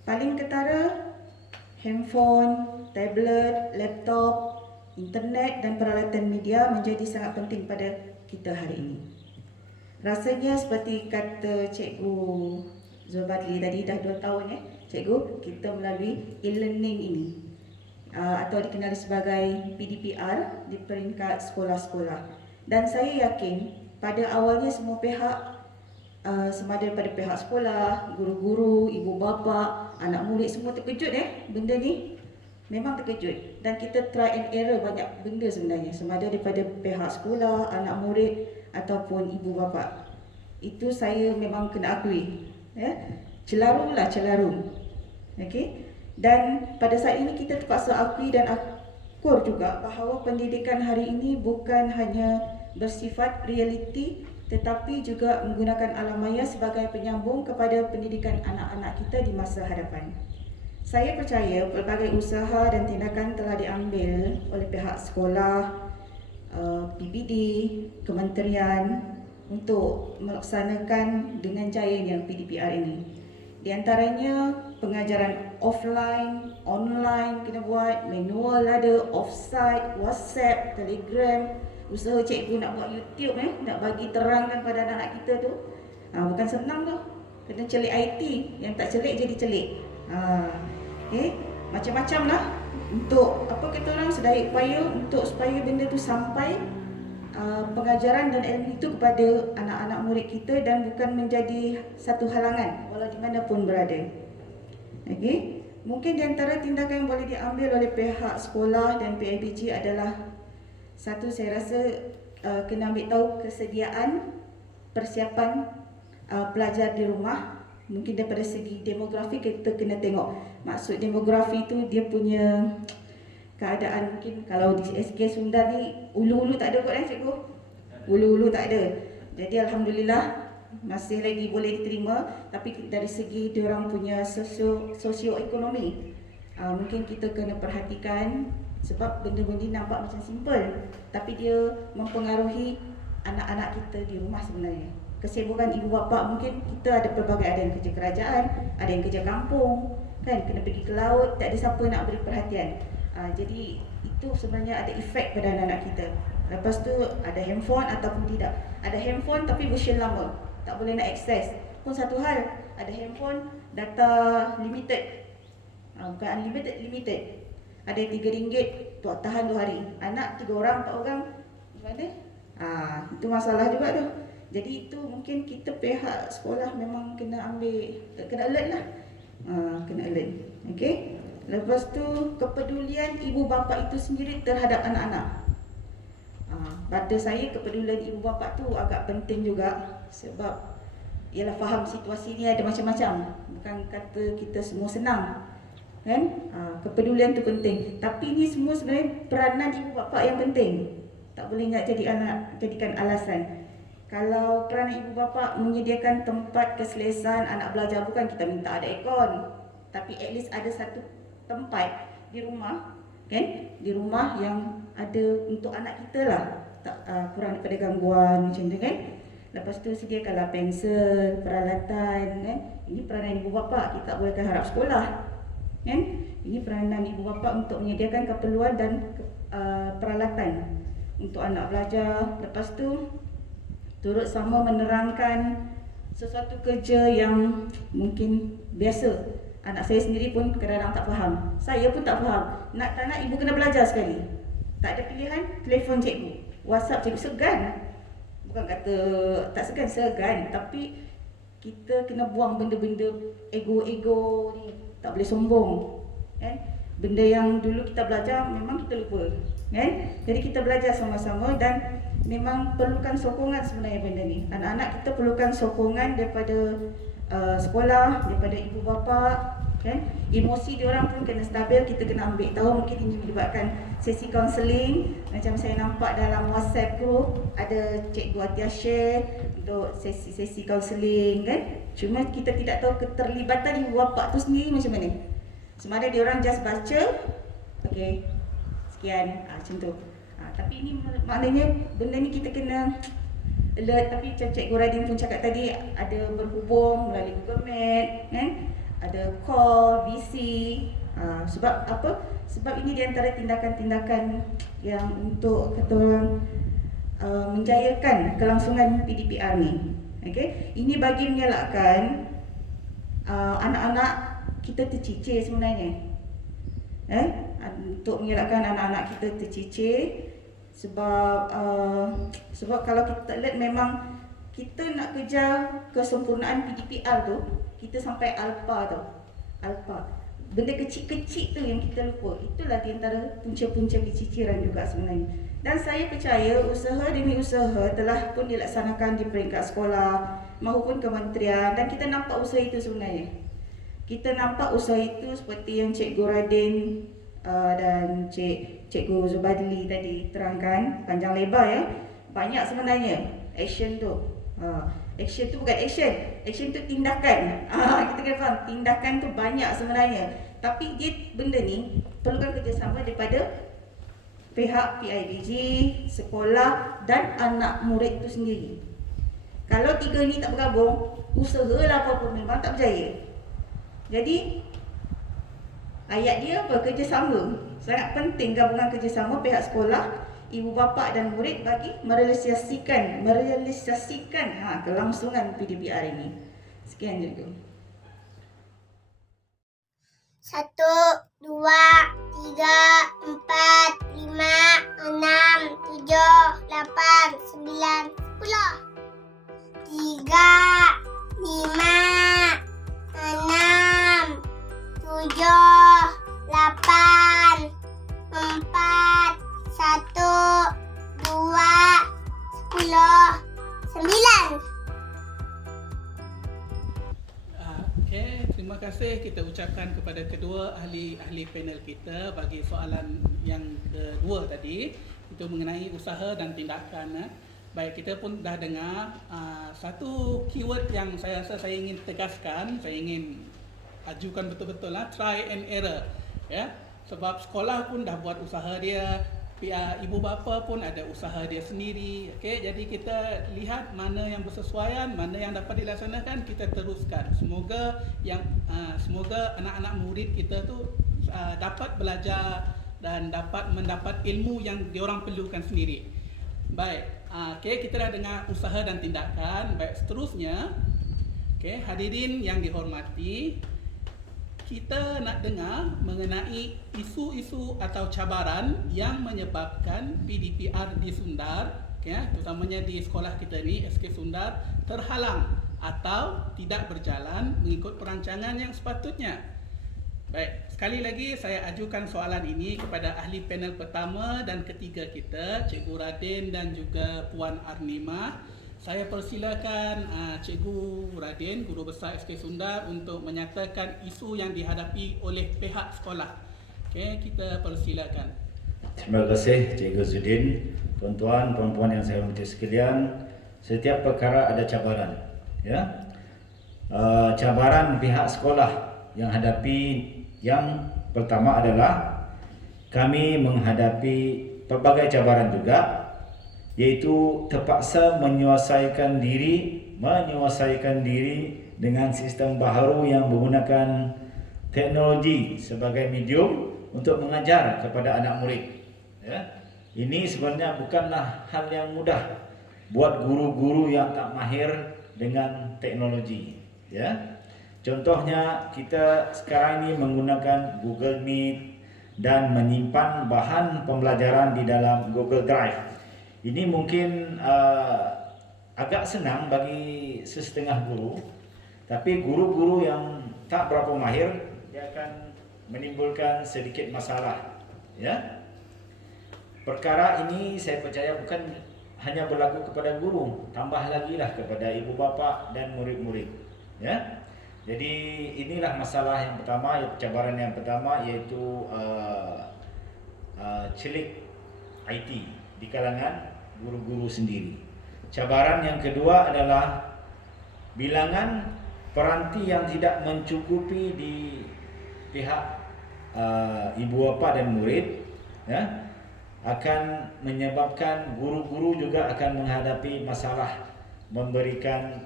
Paling ketara, handphone, tablet, laptop, internet dan peralatan media menjadi sangat penting pada kita hari ini. Rasanya seperti kata Cikgu Zulbadli tadi, dah 2 tahun Cikgu, kita melalui e-learning ini atau dikenali sebagai PDPR di peringkat sekolah-sekolah. Dan saya yakin pada awalnya semua pihak, sama ada daripada pihak sekolah, guru-guru, ibu bapa, anak murid semua terkejut benda ni. Memang terkejut dan kita try and error banyak benda sebenarnya, sama ada daripada pihak sekolah, anak murid ataupun ibu bapa. Itu saya memang kena akui. Celaru. Okey. Dan pada saat ini kita terpaksa akui dan akur juga bahawa pendidikan hari ini bukan hanya bersifat realiti tetapi juga menggunakan alam maya sebagai penyambung kepada pendidikan anak-anak kita di masa hadapan. Saya percaya pelbagai usaha dan tindakan telah diambil oleh pihak sekolah, PBD, kementerian untuk melaksanakan dengan jayanya PDPR ini. Di antaranya pengajaran offline, online kena buat, manual ada, offsite, WhatsApp, Telegram, usaha cikgu nak buat YouTube nak bagi terangkan pada anak-anak kita tu. Bukan senang tu. Kena celik IT, yang tak celik jadi celik. Macam-macam lah untuk apa kita orang sedaya upaya untuk supaya benda tu sampai pengajaran dan ilmu itu kepada anak-anak murid kita dan bukan menjadi satu halangan walau di mana pun berada. Okey, mungkin di antara tindakan yang boleh diambil oleh pihak sekolah dan PIBG adalah satu, saya rasa kena ambil tahu kesediaan persiapan pelajar di rumah. Mungkin daripada segi demografi kita kena tengok. Maksud demografi tu dia punya keadaan, mungkin kalau di SK Sunda ni ulu-ulu tak ada kot cikgu. Ulu-ulu tak ada. Jadi alhamdulillah masih lagi boleh diterima, tapi dari segi diorang punya sosioekonomi mungkin kita kena perhatikan sebab benda-benda nampak macam simple tapi dia mempengaruhi anak-anak kita di rumah sebenarnya. Kesibukan ibu bapa mungkin kita ada pelbagai, ada yang kerja kerajaan, ada yang kerja kampung, kan kena pergi ke laut, tak ada siapa nak beri perhatian. Jadi itu sebenarnya ada efek pada anak-anak kita. Lepas tu ada handphone ataupun tidak. Ada handphone tapi version lama, tak boleh nak akses. Pun satu hal, ada handphone data limited. Bukan unlimited, limited. Ada RM3 buat tahan 2 hari. Anak 3 orang, 4 orang, gimana? Itu masalah juga tu. Jadi itu mungkin kita pihak sekolah memang kena ambil, kena alert lah. Kena alert. Okey. Lepas tu kepedulian ibu bapa itu sendiri terhadap anak-anak. Pada saya kepedulian ibu bapa tu agak penting juga sebab ialah faham situasi ni ada macam-macam. Bukan kata kita semua senang. Kan? Kepedulian tu penting. Tapi ini semua sebenarnya peranan ibu bapa yang penting. Tak boleh nak jadikan alasan. Kalau peranan ibu bapa menyediakan tempat keselesaan anak belajar, bukan kita minta ada aircon, tapi at least ada satu tempat di rumah, kan? Di rumah yang ada untuk anak kita lah, tak kurang daripada gangguan macam tu, kan? Lepas tu sediakanlah pensel, peralatan, kan? Ini peranan ibu bapa, kita tak bolehkan harap sekolah, kan? Ini peranan ibu bapa untuk menyediakan keperluan dan peralatan untuk anak belajar. Lepas tu turut sama menerangkan sesuatu kerja yang mungkin biasa. Anak saya sendiri pun kadang-kadang tak faham. Saya pun tak faham. Nak tak nak ibu kena belajar sekali. Tak ada pilihan, telefon cikgu, WhatsApp cikgu. Segan. Bukan kata tak segan. Tapi kita kena buang benda-benda ego-ego ni. Tak boleh sombong, kan? Benda yang dulu kita belajar memang kita lupa, kan? Jadi kita belajar sama-sama dan memang perlukan sokongan sebenarnya benda ni. Anak-anak kita perlukan sokongan daripada sekolah, daripada ibu bapa, kan? Emosi diorang pun kena stabil, kita kena ambil tahu. Mungkin ini melibatkan sesi kaunseling. Macam saya nampak dalam WhatsApp group ada Cikgu Atia share untuk sesi-sesi kaunseling, kan? Cuma kita tidak tahu keterlibatan ibu bapa tu sendiri macam mana. Semada diorang just baca, okey, sekian, macam tu. Tapi ini maknanya benda ni kita kena alert. Tapi macam Cikgu Radin pun cakap tadi, ada berhubung melalui Google Meet, kan? Ada call, VC. Sebab apa? Sebab ini di antara tindakan-tindakan yang untuk kata orang menjayakan kelangsungan PDPR ni. Okey, ini bagi mengelakkan anak-anak kita tercicir sebenarnya. Untuk mengelakkan anak-anak kita tercicir. Sebab kalau kita lihat memang kita nak kejar kesempurnaan PDPR tu, kita sampai alpha tu. Alpha. Benda kecil-kecil tu yang kita lupa. Itulah di antara punca-punca keciciran juga sebenarnya. Dan saya percaya usaha demi usaha telah pun dilaksanakan di peringkat sekolah maupun kementerian, dan kita nampak usaha itu sebenarnya. Kita nampak usaha itu seperti yang Cikgu Radin dan Cikgu Zubadli tadi terangkan panjang lebar ya. Banyak sebenarnya action tu. Action tu bukan action. Action tu tindakan. Kita kena faham, tindakan tu banyak sebenarnya. Tapi dia benda ni perlukan kerjasama daripada pihak PIBG, sekolah dan anak murid tu sendiri. Kalau tiga ni tak bergabung, usahalah apa pun memang tak berjaya. Jadi ayat dia apa? Kerjasama. Sangat penting gabungan kerjasama pihak sekolah, ibu bapa dan murid bagi merealisasikan kelangsungan PDPR ini. Sekian juga. 1, 2, 3, 4, 5, 6, 7, 8, 9, 10. 3, 5, 6, 7, 8, 4, 1, 2, 10, 9. Okey, terima kasih kita ucapkan kepada kedua ahli panel kita bagi soalan yang kedua tadi, itu mengenai usaha dan tindakan. Baik, kita pun dah dengar satu keyword yang saya rasa saya ingin tegaskan, saya ingin ajukan betul-betul lah, try and error. Ya, sebab sekolah pun dah buat usaha dia, ibu bapa pun ada usaha dia sendiri. Okey, jadi kita lihat mana yang bersesuaian, mana yang dapat dilaksanakan, kita teruskan. Semoga anak-anak murid kita tu dapat belajar dan dapat mendapat ilmu yang diorang perlukan sendiri. Baik, okey, kita dah dengar usaha dan tindakan. Baik, seterusnya, okey, hadirin yang dihormati, kita nak dengar mengenai isu-isu atau cabaran yang menyebabkan PDPR di Sundar, ya, terutamanya di sekolah kita ni, SK Sundar, terhalang atau tidak berjalan mengikut perancangan yang sepatutnya. Baik, sekali lagi saya ajukan soalan ini kepada ahli panel pertama dan ketiga kita, Cikgu Radin dan juga Puan Arnima. Saya persilakan Cikgu Radin, Guru Besar SK Sundar, untuk menyatakan isu yang dihadapi oleh pihak sekolah. Okey, kita persilakan. Terima kasih Cikgu Zudin. Tuan-tuan, puan-puan yang saya hormati sekalian, setiap perkara ada cabaran. Ya, cabaran pihak sekolah yang hadapi, yang pertama adalah kami menghadapi pelbagai cabaran juga, iaitu terpaksa menyesuaikan diri dengan sistem baharu yang menggunakan teknologi sebagai medium untuk mengajar kepada anak murid. Ya. Ini sebenarnya bukanlah hal yang mudah buat guru-guru yang tak mahir dengan teknologi. Ya. Contohnya, kita sekarang ini menggunakan Google Meet dan menyimpan bahan pembelajaran di dalam Google Drive. Ini mungkin agak senang bagi sesetengah guru, tapi guru-guru yang tak berapa mahir, dia akan menimbulkan sedikit masalah. Ya, perkara ini saya percaya bukan hanya berlaku kepada guru, tambah lagi lah kepada ibu bapa dan murid-murid. Ya. Jadi inilah masalah yang pertama, cabaran yang pertama, iaitu celik IT di kalangan guru-guru sendiri. Cabaran yang kedua adalah bilangan peranti yang tidak mencukupi di pihak ibu bapa dan murid, ya, akan menyebabkan guru-guru juga akan menghadapi masalah memberikan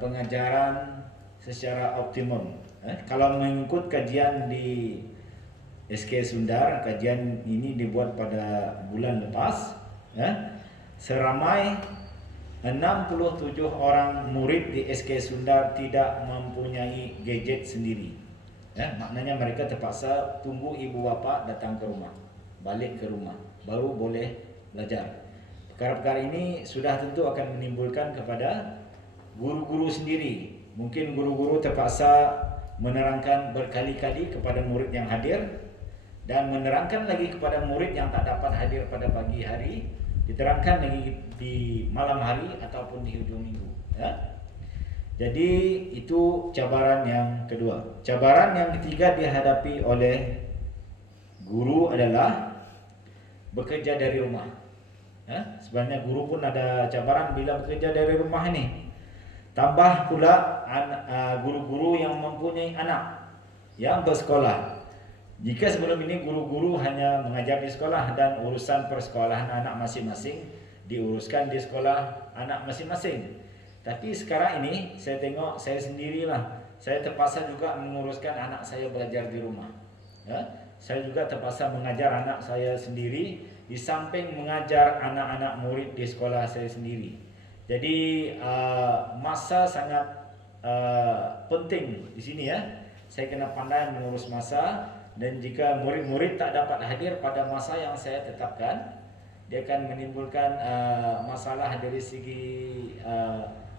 pengajaran secara optimum. Kalau mengikut kajian di SK Sundar, kajian ini dibuat pada bulan lepas, seramai 67 orang murid di SK Sundar tidak mempunyai gadget sendiri. Maknanya mereka terpaksa tunggu ibu bapa datang ke rumah, balik ke rumah, baru boleh belajar. Perkara-perkara ini sudah tentu akan menimbulkan kepada guru-guru sendiri. Mungkin guru-guru terpaksa menerangkan berkali-kali kepada murid yang hadir, dan menerangkan lagi kepada murid yang tak dapat hadir pada pagi hari, diterangkan lagi di malam hari ataupun di hujung minggu. Jadi itu cabaran yang kedua. Cabaran yang ketiga dihadapi oleh guru adalah bekerja dari rumah. Sebenarnya guru pun ada cabaran bila bekerja dari rumah ini. Tambah pula guru-guru yang mempunyai anak yang bersekolah. Jika sebelum ini guru-guru hanya mengajar di sekolah dan urusan persekolahan anak masing-masing diuruskan di sekolah anak masing-masing. Tapi sekarang ini saya tengok saya sendirilah. Saya terpaksa juga menguruskan anak saya belajar di rumah. Saya juga terpaksa mengajar anak saya sendiri di samping mengajar anak-anak murid di sekolah saya sendiri. Jadi masa sangat penting di sini ya. Saya kena pandai mengurus masa, dan jika murid-murid tak dapat hadir pada masa yang saya tetapkan, dia akan menimbulkan masalah dari segi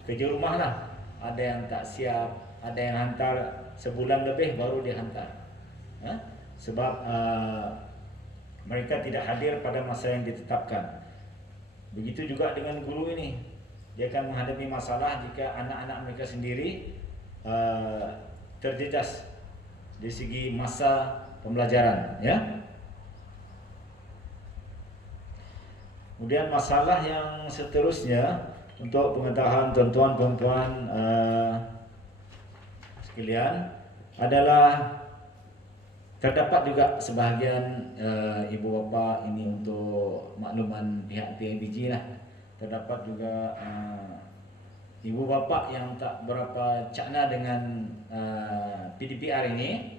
kerja rumah lah. Ada yang tak siap, ada yang hantar sebulan lebih baru dihantar. Sebab mereka tidak hadir pada masa yang ditetapkan. Begitu juga dengan guru ini. Dia akan menghadapi masalah jika anak-anak mereka sendiri terjejas dari segi masa pembelajaran, ya. Kemudian masalah yang seterusnya untuk pengetahuan tuan-tuan sekalian adalah terdapat juga sebahagian ibu bapa ini untuk makluman pihak PIBG lah. Terdapat juga ibu bapa yang tak berapa cakna dengan PDPR ini.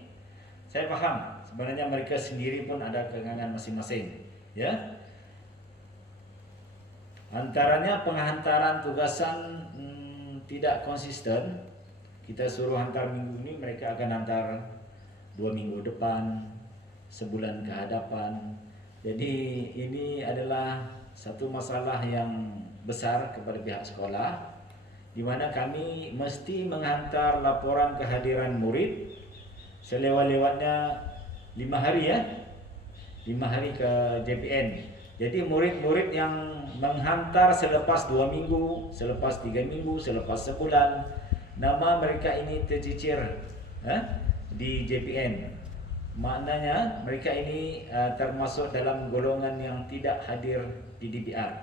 Saya faham sebenarnya mereka sendiri pun ada kekangan masing-masing, ya. Antaranya penghantaran tugasan tidak konsisten. Kita suruh hantar minggu ini, mereka akan hantar 2 minggu depan, sebulan ke hadapan. Jadi ini adalah satu masalah yang besar kepada pihak sekolah, di mana kami mesti menghantar laporan kehadiran murid selewat-lewatnya 5 hari ya. 5 hari ke JPN. Jadi murid-murid yang menghantar selepas 2 minggu, selepas 3 minggu, selepas sebulan, nama mereka ini tercicir di JPN. Maknanya mereka ini termasuk dalam golongan yang tidak hadir di DPR.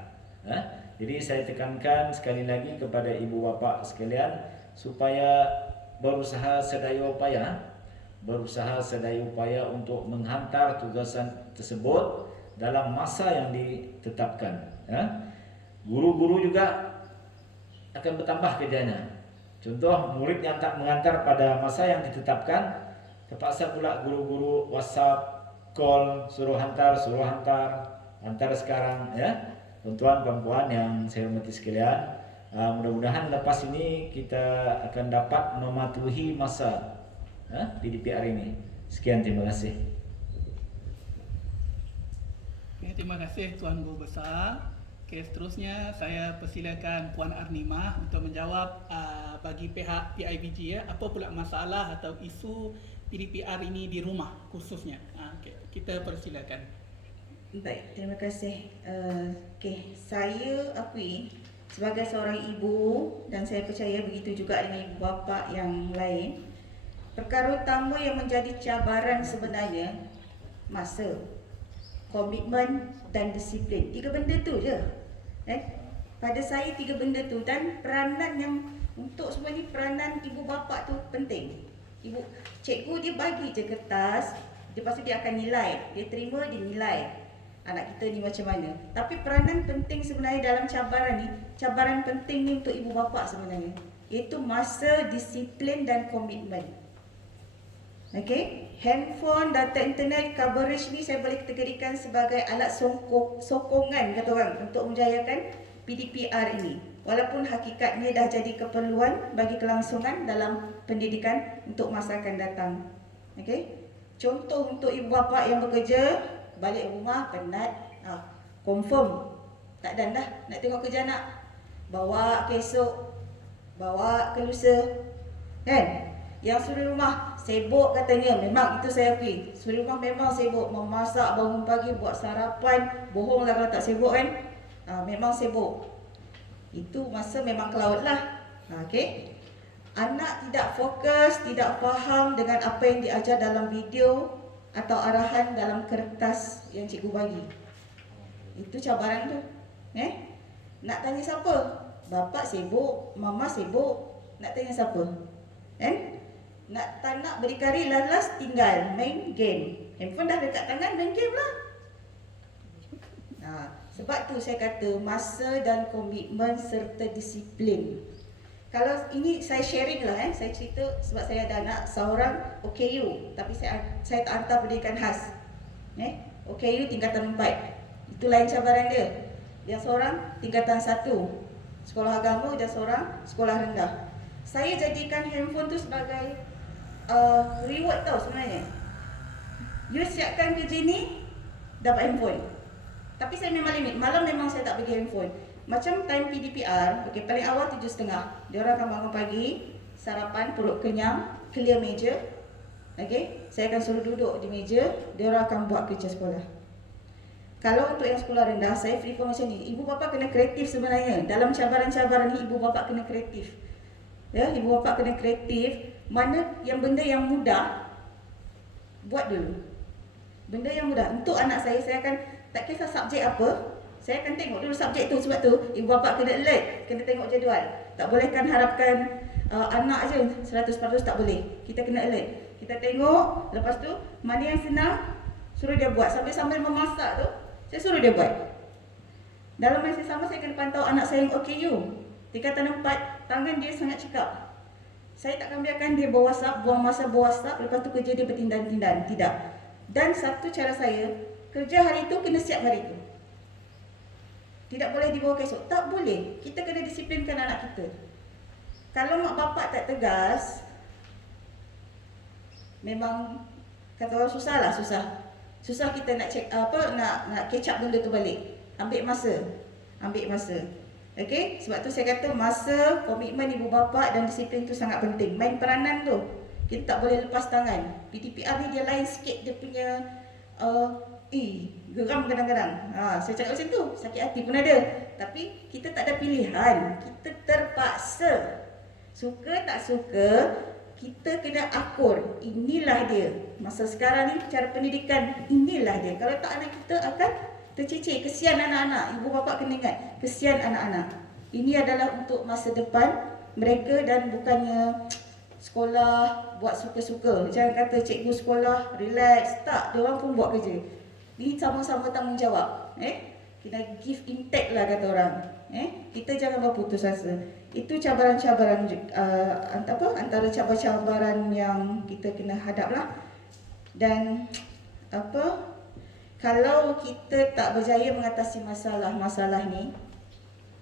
Jadi saya tekankan sekali lagi kepada ibu bapa sekalian supaya berusaha sedaya upaya untuk menghantar tugasan tersebut dalam masa yang ditetapkan. Guru-guru juga akan bertambah kerjanya. Contoh, murid yang tak mengantar pada masa yang ditetapkan, terpaksa pula guru-guru WhatsApp, call, suruh hantar sekarang, ya. Tuan-tuan, puan-puan yang saya hormati sekalian, mudah-mudahan lepas ini kita akan dapat mematuhi masa di DPR ini. Sekian, terima kasih. Terima kasih Tuan Guru Besar. Seterusnya saya persilakan Puan Arnimah untuk menjawab bagi pihak PIBG ya, apa pula masalah atau isu PDPR ini di rumah khususnya. Kita persilakan. Baik, terima kasih. Okey, saya akui sebagai seorang ibu dan saya percaya begitu juga dengan ibu bapa yang lain, perkara utama yang menjadi cabaran sebenarnya masa, komitmen dan disiplin. 3 benda tu je. Pada saya 3 benda tu, dan peranan yang untuk semua ni, peranan ibu bapa tu penting. Cikgu dia bagi je kertas, lepas tu dia akan nilai, dia terima, dia nilai anak kita ni macam mana. Tapi peranan penting sebenarnya dalam cabaran ni, cabaran penting ni untuk ibu bapa sebenarnya, iaitu masa, disiplin dan komitmen. Okey, handphone, data internet, coverage ni saya boleh kategorikan sebagai alat sokongan kata orang untuk menjayakan PDPR ini. Walaupun hakikatnya dah jadi keperluan bagi kelangsungan dalam pendidikan untuk masa akan datang. Okey, contoh untuk ibu bapa yang bekerja, balik rumah penat, confirm tak dan dah nak tengok kerja anak. Bawa ke esok, bawa ke lusa, kan? Yang suri rumah sibuk katanya, memang itu saya akui. Suri rumah memang sibuk, memasak, bangun pagi, buat sarapan. Bohonglah kalau tak sibuk kan. Memang sibuk. Itu masa memang ke laut lah. Okey. Anak tidak fokus, tidak faham dengan apa yang diajar dalam video atau arahan dalam kertas yang cikgu bagi. Itu cabaran tu. Nak tanya siapa? Bapa sibuk, mama sibuk. Nak tanya siapa? Tak nak berdikari, lalas tinggal main game. Handphone dah dekat tangan, main game lah. Sebab tu saya kata masa dan komitmen serta disiplin. Kalau ini saya sharing lah, saya cerita sebab saya ada anak seorang OKU, tapi saya tak hantar pendidikan khas. OKU tingkatan 4. Itu lain cabaran dia. Yang seorang tingkatan 1 sekolah agama, dan seorang sekolah rendah. Saya jadikan handphone tu sebagai reward tau sebenarnya. You siapkan kerja ni, dapat handphone. Tapi saya memang limit, malam memang saya tak bagi handphone. Macam time PDPR, okey, paling awal 7.30. Dia orang akan bangun pagi, sarapan, perut kenyang, clear meja. Okey, saya akan suruh duduk di meja, dia orang akan buat kerja sekolah. Kalau untuk yang sekolah rendah, saya prefer macam ni. Ibu bapa kena kreatif sebenarnya. Dalam cabaran-cabaran ni, ibu bapa kena kreatif. Ibu bapa kena kreatif. Mana yang benda yang mudah, buat dulu. Benda yang mudah. Untuk anak saya akan, tak kisah subjek apa, saya akan tengok dulu subjek tu. Sebab tu ibu bapa kena alert, kena tengok jadual. Tak bolehkan harapkan anak je 100% tak boleh. Kita kena alert. Kita tengok, lepas tu mana yang senang, suruh dia buat. Sambil-sambil memasak tu, saya suruh dia buat. Dalam masa sama saya kena pantau anak saya yang OKU. Tingkatan 4, tangan dia sangat cekap. Saya takkan biarkan dia berwasap, buang masa berwasap, lepas tu kerja dia bertindan-tindan. Tidak. Dan satu cara saya, kerja hari itu kena siap hari itu. Tidak boleh dibawa ke esok. Tak boleh. Kita kena disiplinkan anak kita. Kalau mak bapak tak tegas, memang kata orang susah lah, susah. Susah kita nak nak catch up benda tu balik. Ambil masa. Okey, sebab tu saya kata masa, komitmen ibu bapa dan disiplin tu sangat penting. Main peranan tu, kita tak boleh lepas tangan. PDPR ni dia lain sikit, dia punya geram kadang-kadang. Saya cakap macam tu, sakit hati pun ada. Tapi kita tak ada pilihan, kita terpaksa. Suka tak suka, kita kena akur. Inilah dia. Masa sekarang ni cara pendidikan, inilah dia. Kalau tak, anak kita akan tercicir. Kesian anak-anak. Ibu bapa kena ingat, kesian anak-anak. Ini adalah untuk masa depan mereka dan bukannya sekolah buat suka-suka. Jangan kata cikgu sekolah relax. Tak, dia orang pun buat kerja. Ini sama-sama tanggungjawab. Kena give impact lah kata orang. Kita jangan berputus asa. Itu cabaran-cabaran antara cabaran-cabaran yang kita kena hadap lah. Dan kalau kita tak berjaya mengatasi masalah-masalah ni,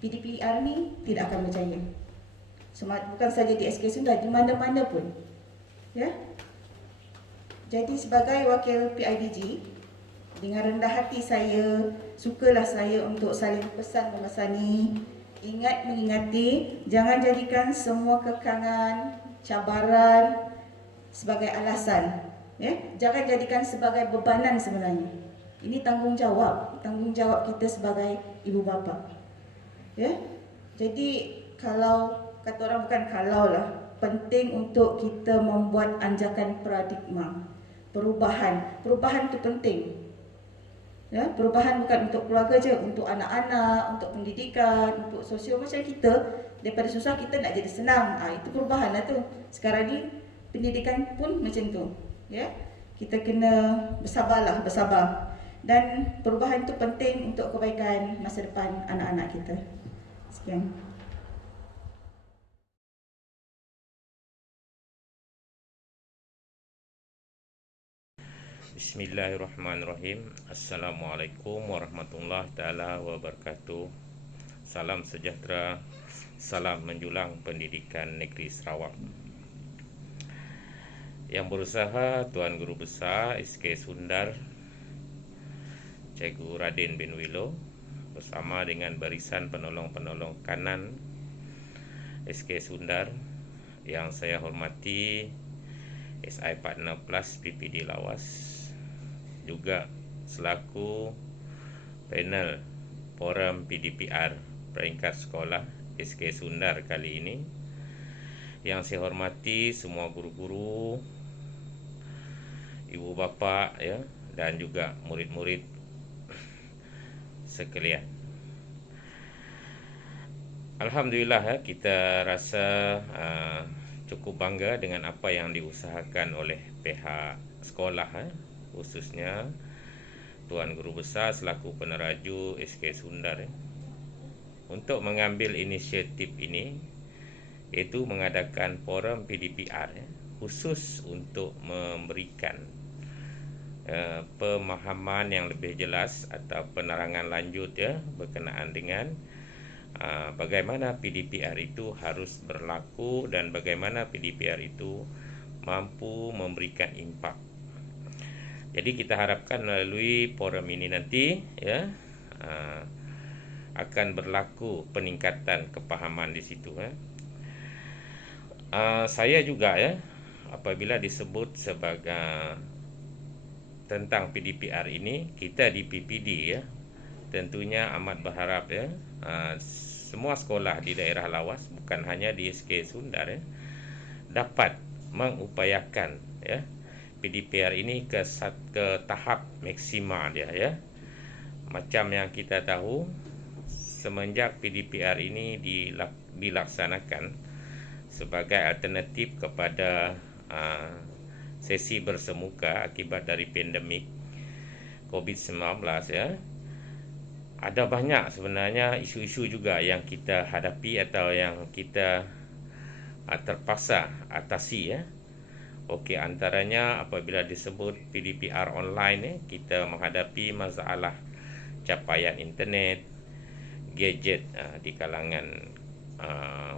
PDPR ni tidak akan berjaya. Bukan saja di SK Sunda, di mana-mana pun. Ya. Jadi sebagai wakil PIBG, dengan rendah hati saya, sukalah saya untuk saling pesan memesani, mengingati, jangan jadikan semua kekangan, cabaran sebagai alasan. Jangan jadikan sebagai bebanan sebenarnya. Ini tanggungjawab kita sebagai ibu bapa. Ya. Jadi kalau kata orang bukan kalau lah, penting untuk kita membuat anjakan paradigma. Perubahan itu penting. Ya, perubahan bukan untuk keluarga je, untuk anak-anak, untuk pendidikan, untuk sosial. Macam kita daripada susah kita nak jadi senang. Itu perubahan lah tu. Sekarang ni pendidikan pun macam tu. Ya, kita kena bersabar. Dan perubahan itu penting untuk kebaikan masa depan anak-anak kita. Sekian. Bismillahirrahmanirrahim. Assalamualaikum warahmatullahi taala wabarakatuh. Salam sejahtera, salam menjulang pendidikan negeri Sarawak. Yang berusaha Tuan Guru Besar SK Sundar, Cikgu Radin bin Wilo, bersama dengan barisan penolong-penolong kanan SK Sundar yang saya hormati SI Partner Plus PPD Lawas, juga selaku panel Forum PDPR peringkat sekolah SK Sundar kali ini. Yang saya hormati semua guru-guru, ibu bapa ya, dan juga murid-murid sekalian. Alhamdulillah ya, kita rasa cukup bangga dengan apa yang diusahakan oleh pihak sekolah khususnya Tuan Guru Besar selaku peneraju SK Sundar untuk mengambil inisiatif ini, iaitu mengadakan forum PDPR khusus untuk memberikan pemahaman yang lebih jelas atau penerangan lanjut berkenaan dengan bagaimana PDPR itu harus berlaku dan bagaimana PDPR itu mampu memberikan impak. Jadi kita harapkan melalui forum ini nanti akan berlaku peningkatan kepahaman di situ. Saya juga apabila disebut sebagai tentang PDPR ini, kita di PPD tentunya amat berharap semua sekolah di daerah Lawas, bukan hanya di SK Sundar dapat mengupayakan PDPR ini ke tahap maksima dia Macam yang kita tahu, semenjak PDPR ini dilaksanakan sebagai alternatif kepada sesi bersemuka akibat dari pandemik COVID-19 ada banyak sebenarnya isu-isu juga yang kita hadapi atau yang kita terpaksa atasi Okey, antaranya apabila disebut PDPR online kita menghadapi masalah capaian internet, gadget di kalangan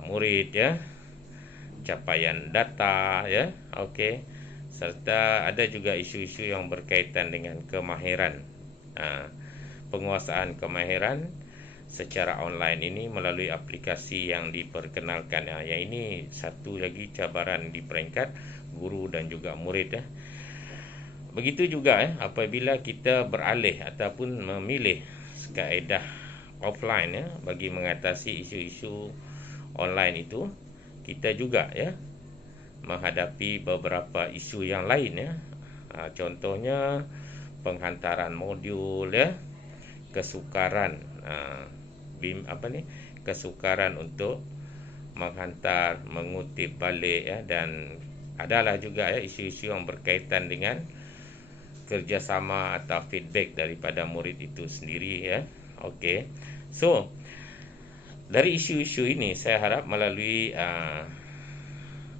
murid capaian data okey, serta ada juga isu-isu yang berkaitan dengan kemahiran penguasaan kemahiran secara online ini melalui aplikasi yang diperkenalkan. Yang ini satu lagi cabaran di peringkat guru dan juga murid Begitu juga apabila kita beralih ataupun memilih kaedah offline bagi mengatasi isu-isu online itu, kita juga menghadapi beberapa isu yang lain contohnya penghantaran modul kesukaran kesukaran untuk menghantar, mengutip balik dan adalah juga isu-isu yang berkaitan dengan kerjasama atau feedback daripada murid itu sendiri Okey. So dari isu-isu ini saya harap melalui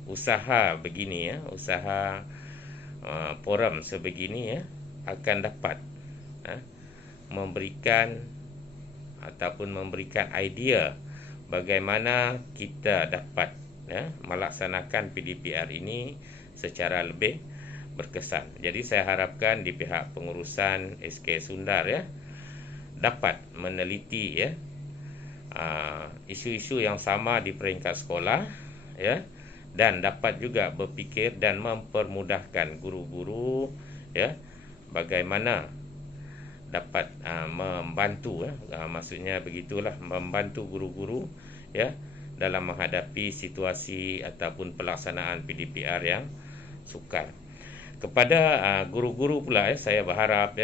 usaha begini usaha forum sebegini akan dapat memberikan ataupun memberikan idea bagaimana kita dapat melaksanakan PDPR ini secara lebih berkesan. Jadi saya harapkan di pihak pengurusan SK Sundar dapat meneliti isu-isu yang sama di peringkat sekolah dan dapat juga berfikir dan mempermudahkan guru-guru bagaimana dapat membantu, maksudnya begitulah, membantu guru-guru ya dalam menghadapi situasi ataupun pelaksanaan PDPR yang sukar. Kepada guru-guru pula saya berharap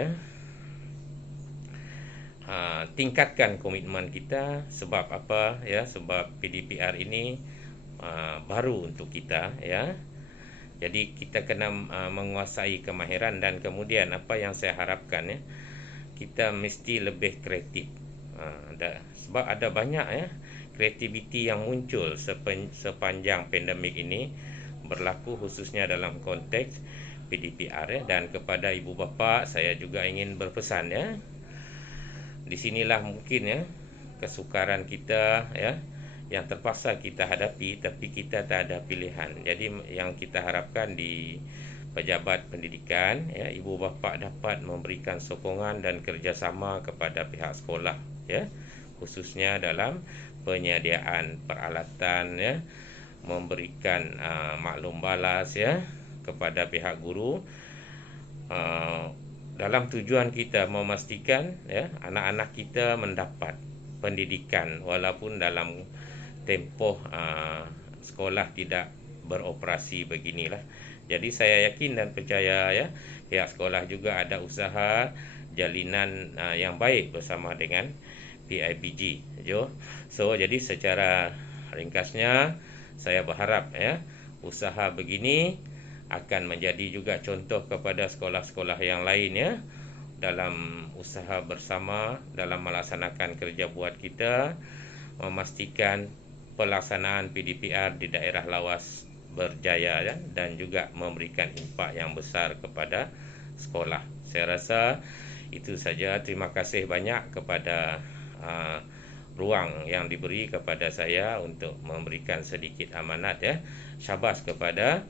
tingkatkan komitmen kita. Sebab apa ya? Sebab PDPR ini baru untuk kita ya. Jadi kita kena menguasai kemahiran, dan kemudian apa yang saya harapkan ya, kita mesti lebih kreatif. Sebab ada banyak ya kreativiti yang muncul sepanjang pandemik ini berlaku, khususnya dalam konteks PDPR ya. Dan kepada ibu bapa saya juga ingin berpesan ya, di sinilah mungkin ya kesukaran kita ya yang terpaksa kita hadapi, tapi kita tak ada pilihan. Jadi yang kita harapkan di pejabat pendidikan ya, ibu bapa dapat memberikan sokongan dan kerjasama kepada pihak sekolah ya, khususnya dalam penyediaan peralatan ya, memberikan maklum balas ya kepada pihak guru, dalam tujuan kita memastikan ya anak-anak kita mendapat pendidikan walaupun dalam tempoh sekolah tidak beroperasi beginilah. Jadi saya yakin dan percaya ya pihak sekolah juga ada usaha jalinan yang baik bersama dengan PIBG. So jadi secara ringkasnya saya berharap ya usaha begini akan menjadi juga contoh kepada sekolah-sekolah yang lain ya, dalam usaha bersama dalam melaksanakan kerja buat kita, memastikan pelaksanaan PDPR di daerah lawas berjaya ya, dan juga memberikan impak yang besar kepada sekolah. Saya rasa itu saja. Terima kasih banyak kepada ruang yang diberi kepada saya untuk memberikan sedikit amanat ya. Syabas kepada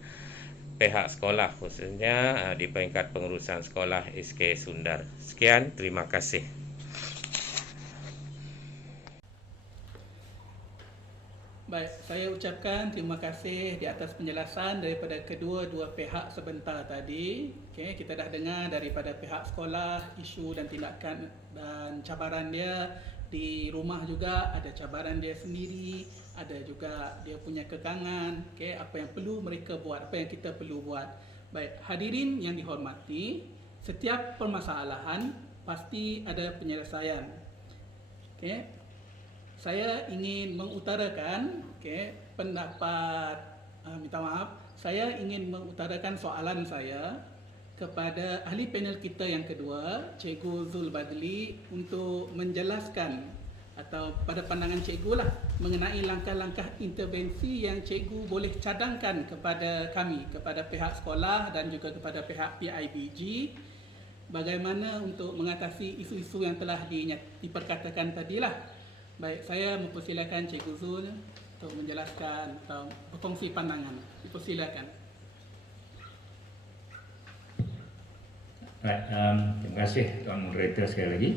pihak sekolah, khususnya di peringkat pengurusan sekolah SK Sundar. Sekian, terima kasih. Baik, saya ucapkan terima kasih di atas penjelasan daripada kedua-dua pihak sebentar tadi. Okey, kita dah dengar daripada pihak sekolah isu dan tindakan dan cabaran dia. Di rumah juga ada cabaran dia sendiri, ada juga dia punya kekangan. Okey, apa yang perlu mereka buat, apa yang kita perlu buat. Baik, hadirin yang dihormati, setiap permasalahan pasti ada penyelesaian. Okey, saya ingin mengutarakan pendapat, minta maaf, saya ingin mengutarakan soalan saya kepada ahli panel kita yang kedua, Cikgu Zulbadli, untuk menjelaskan atau pada pandangan cikgu lah mengenai langkah-langkah intervensi yang cikgu boleh cadangkan kepada kami, kepada pihak sekolah dan juga kepada pihak PIBG, bagaimana untuk mengatasi isu-isu yang telah diperkatakan tadilah. Baik, saya mempersilakan Cikgu Zul untuk menjelaskan atau berkongsi pandangan. Dipersilakan. Baik, terima kasih Tuan Moderator sekali lagi.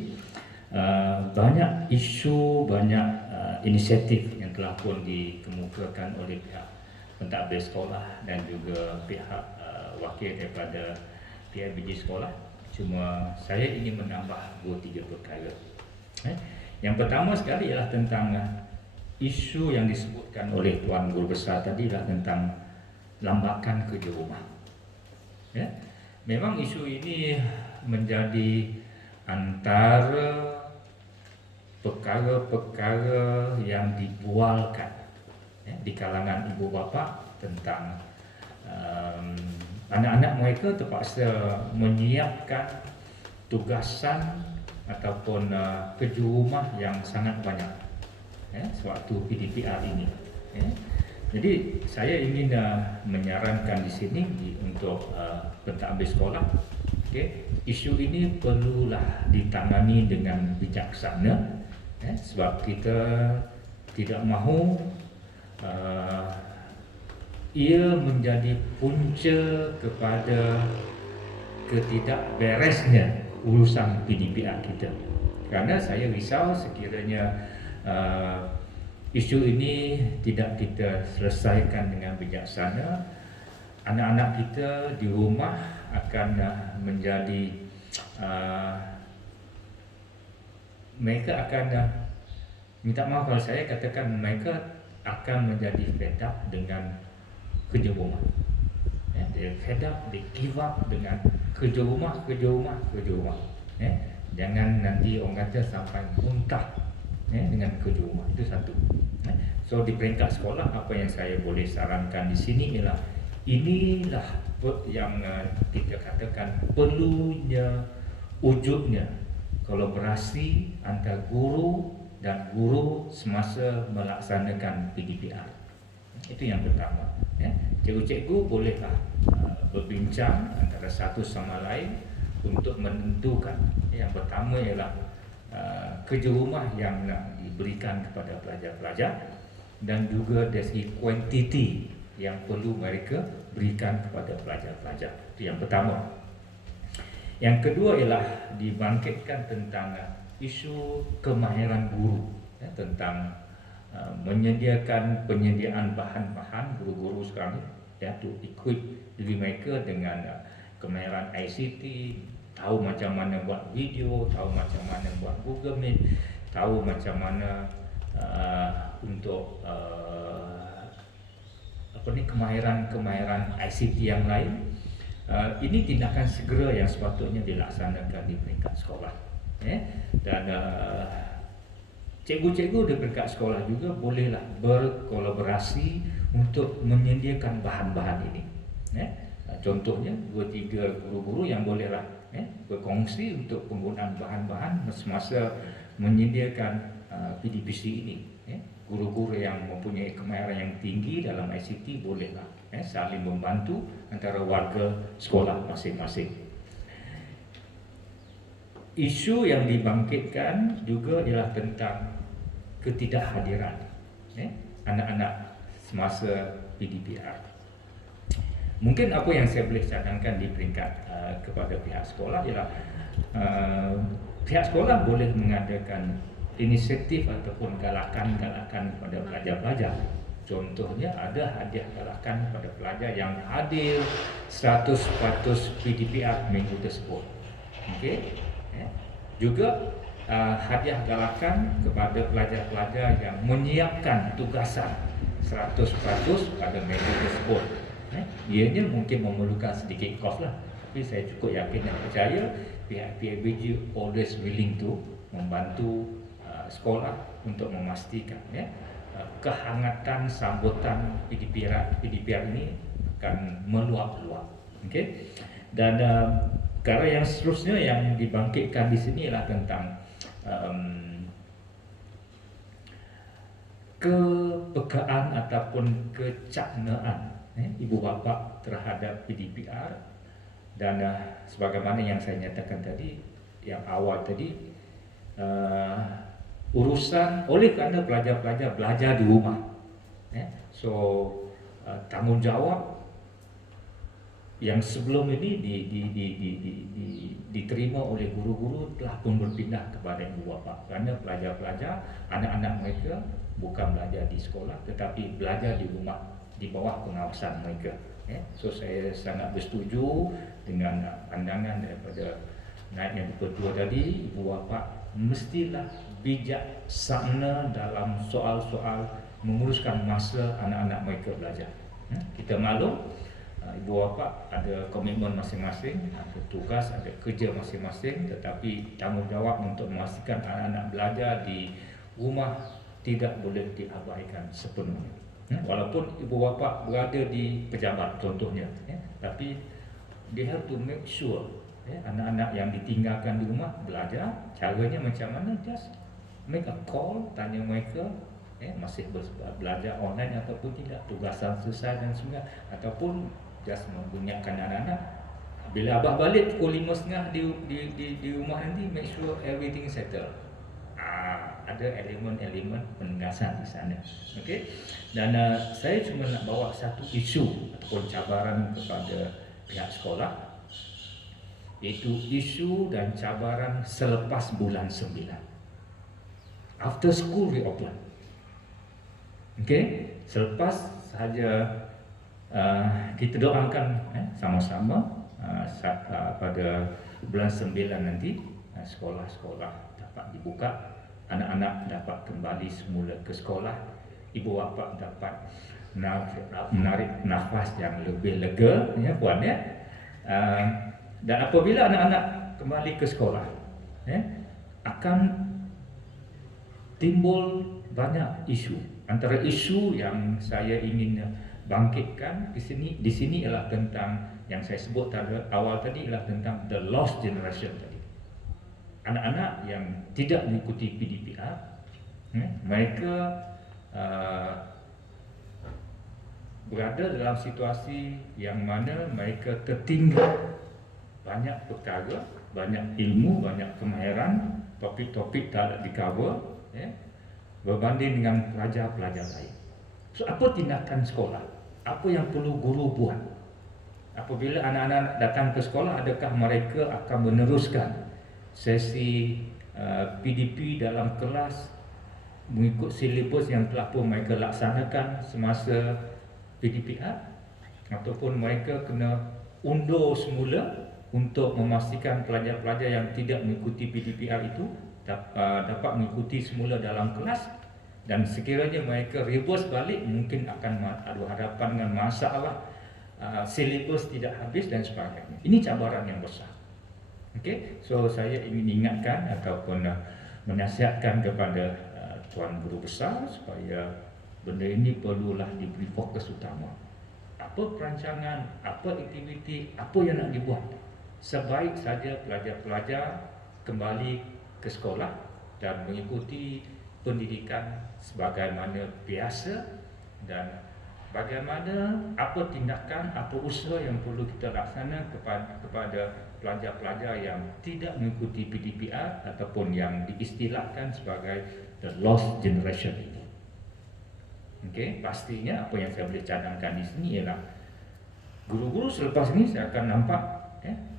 Banyak isu, banyak inisiatif yang telah pun dikemukakan oleh pihak pentadbir sekolah dan juga pihak wakil daripada PIBG sekolah. Cuma saya ingin menambah 2-3 perkara. Yang pertama sekali ialah tentang isu yang disebutkan oleh Tuan Guru Besar tadi adalah tentang lambakan kerja rumah. Ya. Memang isu ini menjadi antara perkara-perkara yang dibualkan di kalangan ibu bapa tentang anak-anak mereka terpaksa menyiapkan tugasan ataupun kerja rumah yang sangat banyak sewaktu PDPR ini. Jadi saya ingin menyarankan di sini untuk pentadbir sekolah, isu ini perlulah ditangani dengan bijaksana, sebab kita tidak mahu ia menjadi punca kepada ketidakberesnya urusan PDPR kita. Karena saya risau sekiranya isu ini tidak kita selesaikan dengan bijaksana, anak-anak kita di rumah akan menjadi mereka akan minta maaf kalau saya katakan mereka akan menjadi fed up dengan kerja rumah. Dia fed up, dia give up dengan kerja rumah. Jangan nanti orang kata sampai muntah dengan kerja rumah. Itu satu. So di peringkat sekolah, apa yang saya boleh sarankan di sini ialah inilah yang kita katakan perlunya, wujudnya kolaborasi antara guru dan guru semasa melaksanakan PDPR. Itu yang pertama. Cikgu-cikgu bolehlah berbincang antara satu sama lain untuk menentukan. Yang pertama ialah kerja rumah yang nak diberikan kepada pelajar-pelajar, dan juga dari segi kuantiti yang perlu mereka berikan kepada pelajar-pelajar. Itu yang pertama. Yang kedua ialah dibangkitkan tentang isu kemahiran guru, tentang menyediakan penyediaan bahan-bahan guru-guru sekarang ni, to equip diri mereka dengan kemahiran ICT, tahu macam mana buat video, tahu macam mana buat Google Meet, tahu macam mana untuk kemahiran ICT yang lain. Ini tindakan segera yang sepatutnya dilaksanakan di peringkat sekolah. Dan cikgu-cikgu di peringkat sekolah juga bolehlah berkolaborasi untuk menyediakan bahan-bahan ini. Contohnya 2-3 guru-guru yang bolehlah berkongsi untuk penggunaan bahan-bahan semasa menyediakan PDPC ini. Guru-guru yang mempunyai kemahiran yang tinggi dalam ICT bolehlah saling membantu antara warga sekolah masing-masing. Isu yang dibangkitkan juga ialah tentang ketidakhadiran anak-anak semasa PDPR. Mungkin apa yang saya boleh cadangkan di peringkat kepada pihak sekolah ialah pihak sekolah boleh mengadakan inisiatif ataupun galakan-galakan kepada pelajar-pelajar. Contohnya ada hadiah galakan kepada pelajar yang hadir 100% PDPR minggu tersebut. Okey. Juga hadiah galakan kepada pelajar-pelajar yang menyiapkan tugasan 100% pada minggu tersebut. Ianya mungkin memerlukan sedikit kos lah, tapi saya cukup yakin dan percaya pihak PIBG always willing to membantu sekolah untuk memastikan kehangatan sambutan PDPR ini akan meluap-luap. Okay? Dan perkara yang seterusnya yang dibangkitkan di sini ialah tentang kepekaan ataupun kecaknaan ibu bapa terhadap PDPR. Dan sebagaimana yang saya nyatakan tadi, yang awal tadi, urusan oleh kerana pelajar-pelajar belajar di rumah, so tanggungjawab yang sebelum ini diterima oleh guru-guru telah pun berpindah kepada ibu bapa, kerana pelajar-pelajar, anak-anak mereka bukan belajar di sekolah tetapi belajar di rumah di bawah pengawasan mereka. So saya sangat bersetuju dengan pandangan daripada naib yang kedua tadi. Ibu bapa mestilah bijaksana dalam soal-soal menguruskan masa anak-anak mereka belajar. Kita maklum ibu bapa ada komitmen masing-masing, ada tugas, ada kerja masing-masing, tetapi tanggungjawab untuk memastikan anak-anak belajar di rumah tidak boleh diabaikan sepenuhnya. Walaupun ibu bapa berada di pejabat contohnya, tapi they have to make sure anak-anak yang ditinggalkan di rumah belajar. Caranya macam mana? Just make a call, tanya mereka masih belajar online ataupun tidak, tugasan selesai dan sebagainya, ataupun just membunyikan anak-anak. Bila abah balik pukul 5.30 di rumah nanti, make sure everything settle. Ada elemen-elemen penegasan di sana. Okey. Dan saya cuma nak bawa satu isu ataupun cabaran kepada pihak sekolah, iaitu isu dan cabaran selepas bulan 9, after school reopen. Okey, selepas sahaja kita doakan pada bulan 9 nanti sekolah-sekolah dapat dapat dibuka, anak-anak dapat kembali semula ke sekolah, ibu bapa dapat menarik nafas yang lebih lega, ya puan ya. Dan apabila anak-anak kembali ke sekolah, ya, akan timbul banyak isu. Antara isu yang saya ingin bangkitkan di sini ialah tentang yang saya sebut awal tadi ialah tentang the lost generation tadi. Anak-anak yang tidak mengikuti PDPR, mereka berada dalam situasi yang mana mereka tertinggal banyak perkara, banyak ilmu, banyak kemahiran, topik-topik tak ada di-cover, ya, berbanding dengan pelajar-pelajar lain. So, apa tindakan sekolah? Apa yang perlu guru buat? Apabila anak-anak datang ke sekolah, adakah mereka akan meneruskan sesi PDP dalam kelas mengikut silibus yang telah pun mereka laksanakan semasa PDPR, ataupun mereka kena undur semula untuk memastikan pelajar-pelajar yang tidak mengikuti PDPR itu dapat mengikuti semula dalam kelas, dan sekiranya mereka reverse balik mungkin akan ada hadapan dengan masalah silibus tidak habis dan sebagainya. Ini cabaran yang besar. Okey, so saya ingin ingatkan ataupun menasihatkan kepada tuan guru besar supaya benda ini perlulah diberi fokus utama. Apa perancangan, apa aktiviti, apa yang nak dibuat. Sebaik saja pelajar-pelajar kembali ke sekolah dan mengikuti pendidikan sebagaimana biasa, dan bagaimana apa tindakan, apa usaha yang perlu kita laksana kepada pelajar-pelajar yang tidak mengikuti PDPR ataupun yang diistilahkan sebagai the lost generation ini. Okey, pastinya apa yang saya boleh cadangkan di sini ialah guru-guru selepas ini saya akan nampak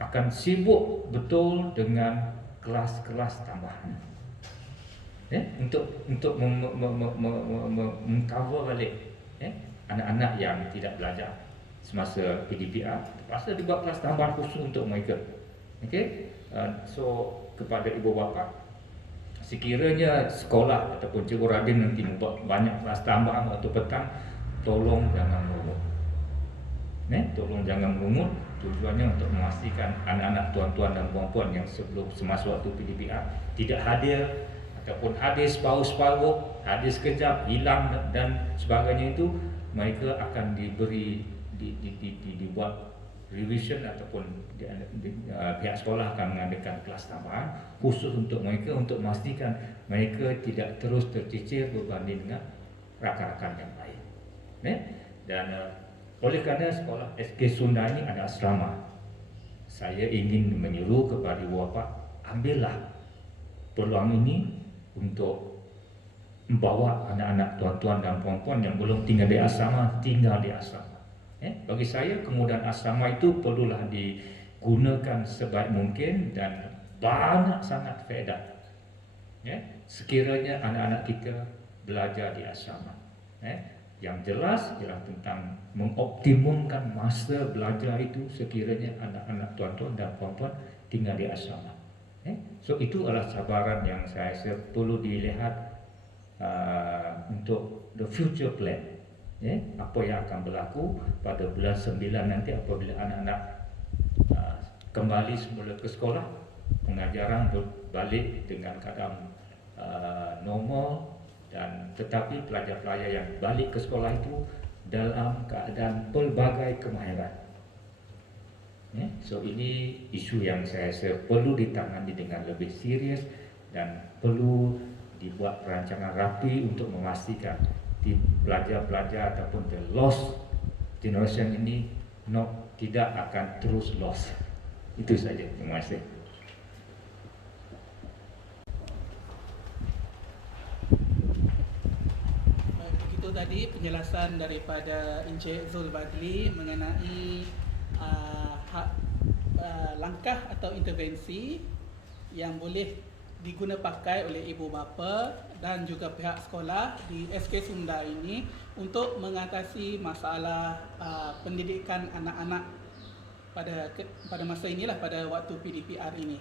akan sibuk betul dengan kelas-kelas tambahan. Untuk mengcover balik anak-anak yang tidak belajar semasa PDPR, pasal dibuat kelas tambahan khusus untuk mereka. Okey, so kepada ibu bapa, sekiranya sekolah ataupun cikgu Radin nanti membuat banyak kelas tambahan waktu petang, tolong jangan merungut. Tolong jangan merungut. Tujuannya untuk memastikan anak-anak tuan-tuan dan puan-puan yang sebelum semasa waktu PDPR tidak hadir, ataupun hadir separuh-separuh, hadir sekejap, hilang dan sebagainya, itu mereka akan dibuat revision ataupun pihak sekolah akan mengadakan kelas tambahan khusus untuk mereka, untuk memastikan mereka tidak terus tercicir berbanding dengan rakan-rakan yang lain. Dan oleh kerana sekolah SK Sunda ini ada asrama, saya ingin menyuruh kepada ibu bapa, ambillah peluang ini untuk membawa anak-anak tuan-tuan dan puan-puan yang belum tinggal di asrama, tinggal di asrama. Bagi saya, kemudahan asrama itu perlulah digunakan sebaik mungkin dan banyak sangat faedah. Sekiranya anak-anak kita belajar di asrama. Yang jelas ialah tentang mengoptimumkan masa belajar itu sekiranya anak-anak tuan-tuan dan puan-puan tinggal di asrama. So itu adalah cabaran yang saya rasa perlu dilihat untuk the future plan. Apa yang akan berlaku pada bulan 9 nanti apabila anak-anak kembali semula ke sekolah, pengajaran berbalik dengan keadaan normal, dan tetapi pelajar-pelajar yang balik ke sekolah itu dalam keadaan pelbagai kemahiran. So ini isu yang saya rasa perlu ditangani dengan lebih serius dan perlu dibuat perancangan rapi untuk memastikan pelajar-pelajar ataupun the lost generation ini tidak akan terus lost. Itu saja. Terima kasih. Itu tadi penjelasan daripada Encik Zulbadli mengenai langkah atau intervensi yang boleh diguna pakai oleh ibu bapa dan juga pihak sekolah di SK Sunda ini untuk mengatasi masalah pendidikan anak-anak pada masa inilah, pada waktu PDPR ini.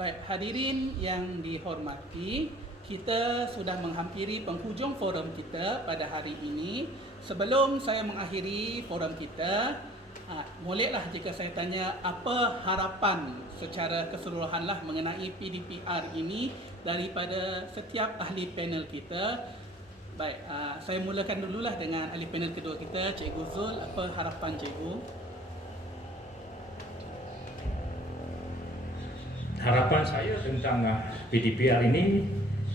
Baik, hadirin yang dihormati, kita sudah menghampiri penghujung forum kita pada hari ini. Sebelum saya mengakhiri forum kita, bolehlah jika saya tanya apa harapan secara keseluruhanlah mengenai PDPR ini daripada setiap ahli panel kita. Baik, saya mulakan dululah dengan ahli panel kedua kita, Cikgu Zul. Apa harapan Cikgu? Harapan saya tentang PDPR ini,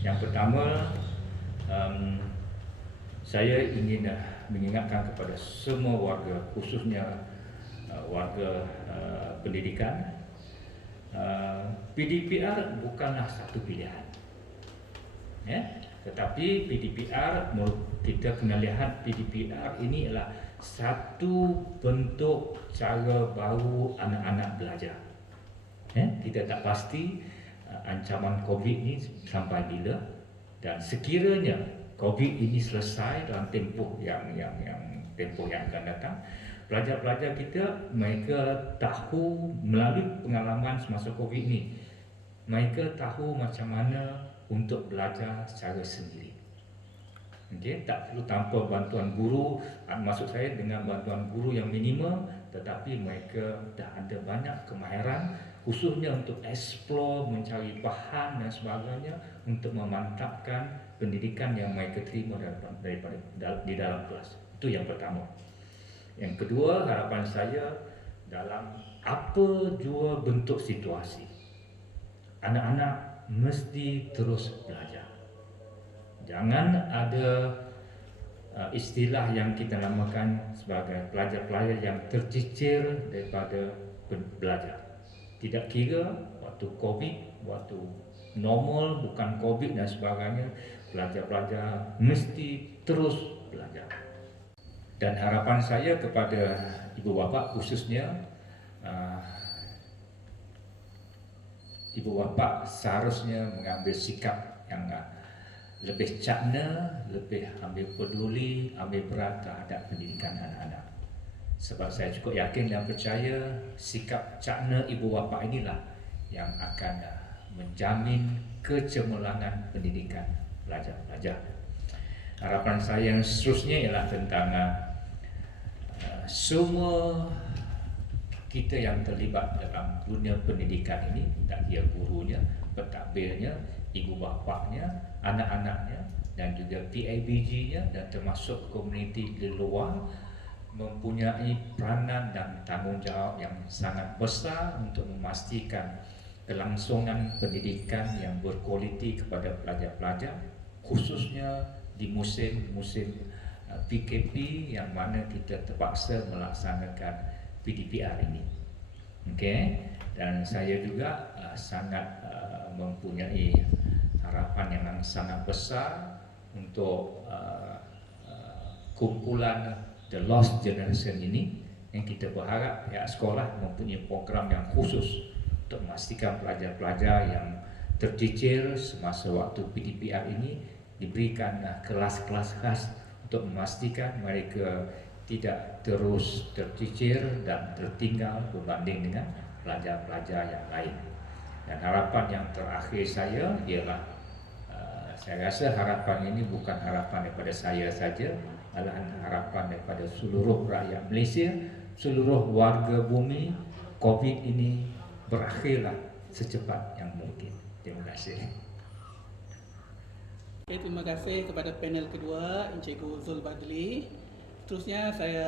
yang pertama, saya ingin mengingatkan kepada semua warga, khususnya warga pendidikan, PDPR bukanlah satu pilihan, ya. Tetapi PDPR, kita kena lihat PDPR ini adalah satu bentuk cara baru anak-anak belajar. Kita tak pasti ancaman COVID ini sampai bila, dan sekiranya COVID ini selesai dalam tempoh yang akan datang, pelajar-pelajar kita, mereka tahu melalui pengalaman semasa COVID ini, mereka tahu macam mana untuk belajar secara sendiri. Tak perlu tanpa bantuan guru, maksud saya dengan bantuan guru yang minimum, tetapi mereka dah ada banyak kemahiran, khususnya untuk explore, mencari bahan dan sebagainya untuk memantapkan pendidikan yang mereka terima di dalam kelas. Itu yang pertama. Yang kedua, harapan saya dalam apa jua bentuk situasi, anak-anak mesti terus belajar. Jangan ada istilah yang kita namakan sebagai pelajar-pelajar yang tercicir daripada belajar. Tidak kira waktu COVID, waktu normal, bukan COVID dan sebagainya, pelajar-pelajar mesti terus belajar. Dan harapan saya kepada ibu bapa, khususnya ibu bapa seharusnya mengambil sikap yang lebih cakna, lebih ambil peduli, ambil berat terhadap pendidikan anak-anak. Sebab saya cukup yakin dan percaya sikap cakna ibu bapa inilah yang akan menjamin kecemerlangan pendidikan pelajar-pelajar. Harapan saya yang seterusnya ialah tentang semua kita yang terlibat dalam dunia pendidikan ini, tak kira gurunya, pentadbirnya, ibu bapanya, anak-anaknya, dan juga PIBG-nya, dan termasuk komuniti di luar, mempunyai peranan dan tanggungjawab yang sangat besar untuk memastikan kelangsungan pendidikan yang berkualiti kepada pelajar-pelajar, khususnya di musim-musim PKP yang mana kita terpaksa melaksanakan PDPR ini. Dan saya juga sangat mempunyai harapan yang sangat besar untuk kumpulan The Lost Generation ini, yang kita berharap pihak sekolah mempunyai program yang khusus untuk memastikan pelajar-pelajar yang tercicir semasa waktu PDPR ini diberikan kelas-kelas khas untuk memastikan mereka tidak terus tercicir dan tertinggal berbanding dengan pelajar-pelajar yang lain. Dan harapan yang terakhir saya ialah saya rasa harapan ini bukan harapan daripada saya saja, adalah harapan daripada seluruh rakyat Malaysia, seluruh warga bumi. COVID ini berakhirlah secepat yang mungkin. Terima kasih. Terima kasih kepada panel kedua, Encikgu Zul Badli. Seterusnya saya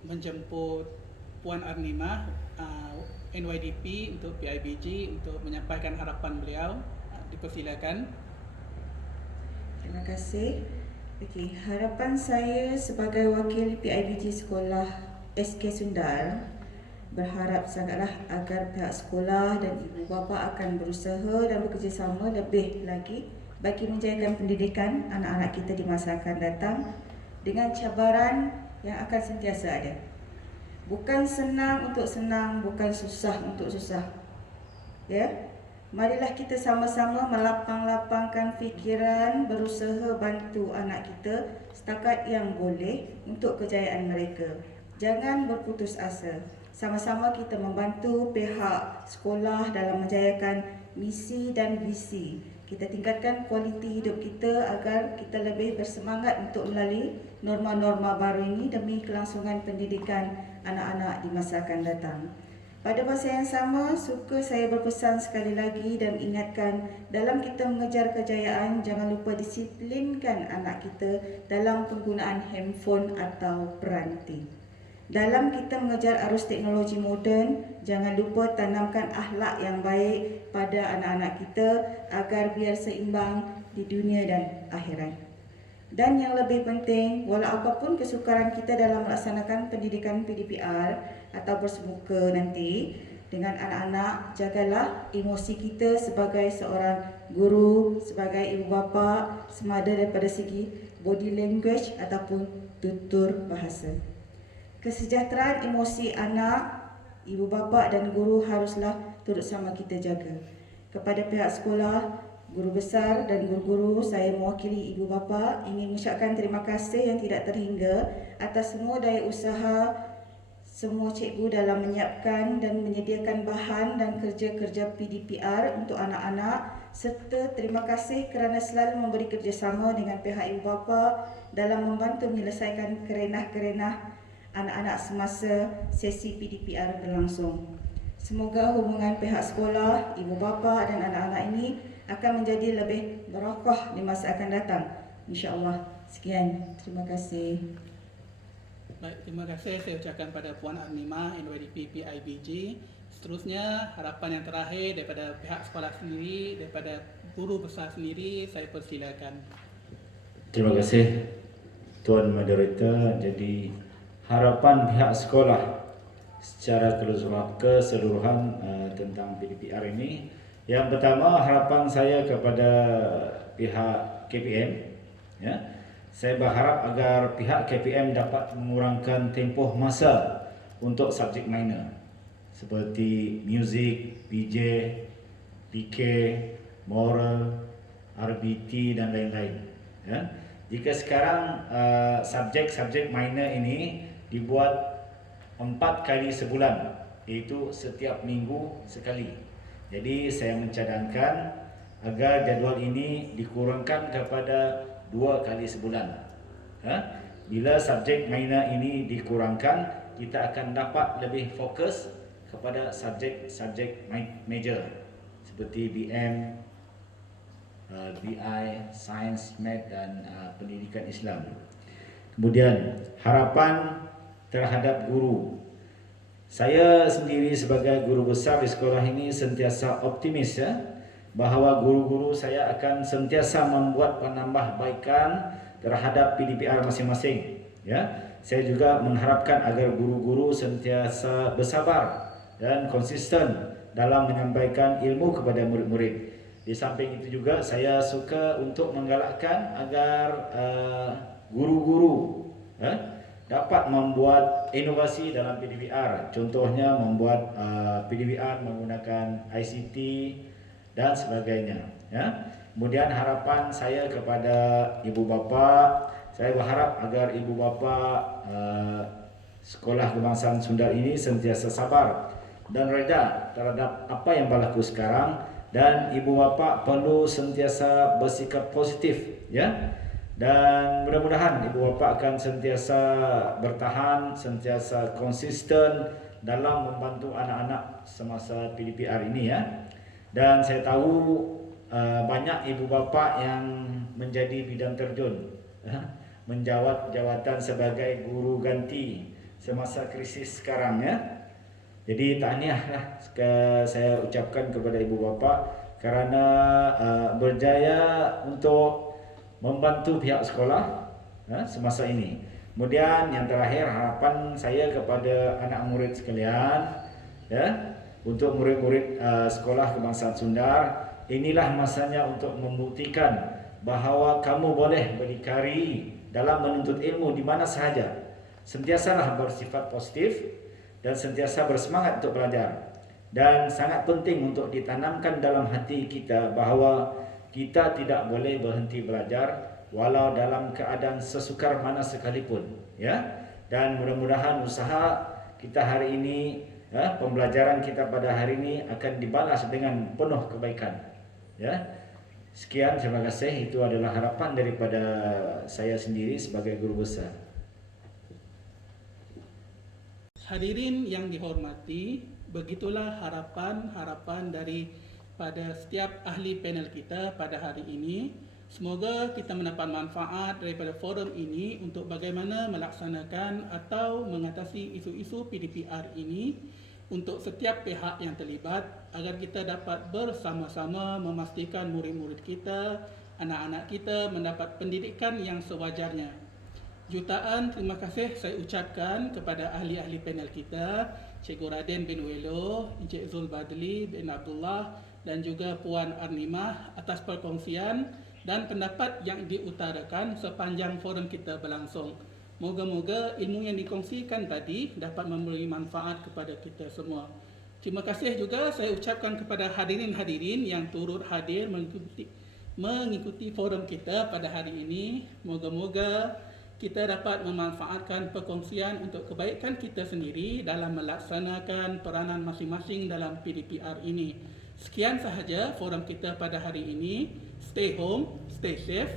menjemput Puan Arnimah, NYDP untuk PIBG untuk menyampaikan harapan beliau. Dipersilakan. Terima kasih. Okey, harapan saya sebagai wakil PIBG Sekolah SK Sundal berharap sangatlah agar pihak sekolah dan ibu bapa akan berusaha dan bekerjasama lebih lagi bagi menjayakan pendidikan anak-anak kita di masa akan datang dengan cabaran yang akan sentiasa ada. Bukan senang untuk senang, bukan susah untuk susah. Ya. Marilah kita sama-sama melapang-lapangkan fikiran, berusaha bantu anak kita setakat yang boleh untuk kejayaan mereka. Jangan berputus asa. Sama-sama kita membantu pihak sekolah dalam menjayakan misi dan visi. Kita tingkatkan kualiti hidup kita agar kita lebih bersemangat untuk melalui norma-norma baru ini demi kelangsungan pendidikan anak-anak di masa akan datang. Pada masa yang sama, suka saya berpesan sekali lagi dan ingatkan, dalam kita mengejar kejayaan, jangan lupa disiplinkan anak kita dalam penggunaan handphone atau peranti. Dalam kita mengejar arus teknologi moden, jangan lupa tanamkan akhlak yang baik pada anak-anak kita agar biar seimbang di dunia dan akhirat. Dan yang lebih penting, walau apapun kesukaran kita dalam melaksanakan pendidikan PDPR atau bersemuka nanti dengan anak-anak, jagalah emosi kita sebagai seorang guru, sebagai ibu bapa, semada daripada segi body language ataupun tutur bahasa. Kesejahteraan emosi anak, ibu bapa dan guru haruslah turut sama kita jaga. Kepada pihak sekolah, guru besar dan guru-guru, saya mewakili ibu bapa ingin mengucapkan terima kasih yang tidak terhingga atas semua daya usaha semua cikgu dalam menyiapkan dan menyediakan bahan dan kerja-kerja PDPR untuk anak-anak, serta terima kasih kerana selalu memberi kerjasama dengan pihak ibu bapa dalam membantu menyelesaikan kerenah-kerenah anak-anak semasa sesi PDPR berlangsung. Semoga hubungan pihak sekolah, ibu bapa dan anak-anak ini akan menjadi lebih barakah di masa akan datang. InsyaAllah. Sekian. Terima kasih. Baik, terima kasih saya ucapkan pada Puan Armimah, NYDP PIBG. Seterusnya, harapan yang terakhir daripada pihak sekolah sendiri, daripada guru besar sendiri, saya persilakan. Terima kasih Tuan Moderator. Jadi harapan pihak sekolah secara keseluruhan tentang PDPR ini, yang pertama harapan saya kepada pihak KPM, ya, saya berharap agar pihak KPM dapat mengurangkan tempoh masa untuk subjek minor seperti muzik, PJ, PK, moral, RBT dan lain-lain, ya. Jika sekarang subjek-subjek minor ini dibuat 4 kali sebulan, iaitu setiap minggu sekali. Jadi saya mencadangkan agar jadual ini dikurangkan kepada 2 kali sebulan. Bila subjek minor ini dikurangkan, kita akan dapat lebih fokus kepada subjek-subjek major seperti BM, BI, Sains, Math dan Pendidikan Islam. Kemudian harapan terhadap guru. Saya sendiri sebagai guru besar di sekolah ini sentiasa optimis, ya, bahawa guru-guru saya akan sentiasa membuat penambahbaikan terhadap PDPR masing-masing, ya. Saya juga mengharapkan agar guru-guru sentiasa bersabar dan konsisten dalam menyampaikan ilmu kepada murid-murid. Di samping itu juga saya suka untuk menggalakkan agar guru-guru dapat membuat inovasi dalam PDPR. Contohnya membuat PDPR menggunakan ICT dan sebagainya, ya. Kemudian harapan saya kepada ibu bapa, saya berharap agar ibu bapa Sekolah Kebangsaan Sunda ini sentiasa sabar dan reda terhadap apa yang berlaku sekarang, dan ibu bapa perlu sentiasa bersikap positif, ya. Dan mudah-mudahan ibu bapa akan sentiasa bertahan, sentiasa konsisten dalam membantu anak-anak semasa PDPR ini, ya. Dan saya tahu banyak ibu bapa yang menjadi bidang terjun, menjawat jawatan sebagai guru ganti semasa krisis sekarang, ya. Jadi tahniahlah saya ucapkan kepada ibu bapa kerana berjaya untuk membantu pihak sekolah semasa ini. Kemudian yang terakhir, harapan saya kepada anak murid sekalian, ya, untuk murid-murid Sekolah Kebangsaan Sunda, inilah masanya untuk membuktikan bahawa kamu boleh berdikari dalam menuntut ilmu di mana sahaja. Sentiasalah bersifat positif dan sentiasa bersemangat untuk belajar. Dan sangat penting untuk ditanamkan dalam hati kita bahawa kita tidak boleh berhenti belajar walau dalam keadaan sesukar mana sekalipun, ya. Dan mudah-mudahan usaha kita hari ini pembelajaran kita pada hari ini akan dibalas dengan penuh kebaikan. Ya. Sekian, terima kasih. Itu adalah harapan daripada saya sendiri sebagai guru besar. Hadirin yang dihormati, begitulah harapan-harapan daripada setiap ahli panel kita pada hari ini. Semoga kita mendapat manfaat daripada forum ini untuk bagaimana melaksanakan atau mengatasi isu-isu PDPR ini untuk setiap pihak yang terlibat agar kita dapat bersama-sama memastikan murid-murid kita, anak-anak kita mendapat pendidikan yang sewajarnya. Jutaan terima kasih saya ucapkan kepada ahli-ahli panel kita, Cikgu Raden bin Welo, Encik Zulbadli bin Abdullah dan juga Puan Arnimah atas perkongsian dan pendapat yang diutarakan sepanjang forum kita berlangsung. Moga-moga ilmu yang dikongsikan tadi dapat memberi manfaat kepada kita semua. Terima kasih juga saya ucapkan kepada hadirin-hadirin yang turut hadir mengikuti forum kita pada hari ini. Moga-moga kita dapat memanfaatkan perkongsian untuk kebaikan kita sendiri dalam melaksanakan peranan masing-masing dalam PDPR ini. Sekian sahaja forum kita pada hari ini. Stay home, stay safe.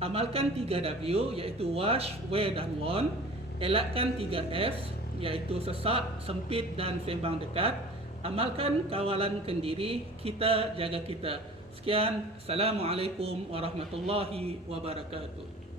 Amalkan 3W iaitu wash, wear dan warn. Elakkan 3S iaitu sesak, sempit dan sembang dekat. Amalkan kawalan kendiri, kita jaga kita. Sekian, Assalamualaikum warahmatullahi wabarakatuh.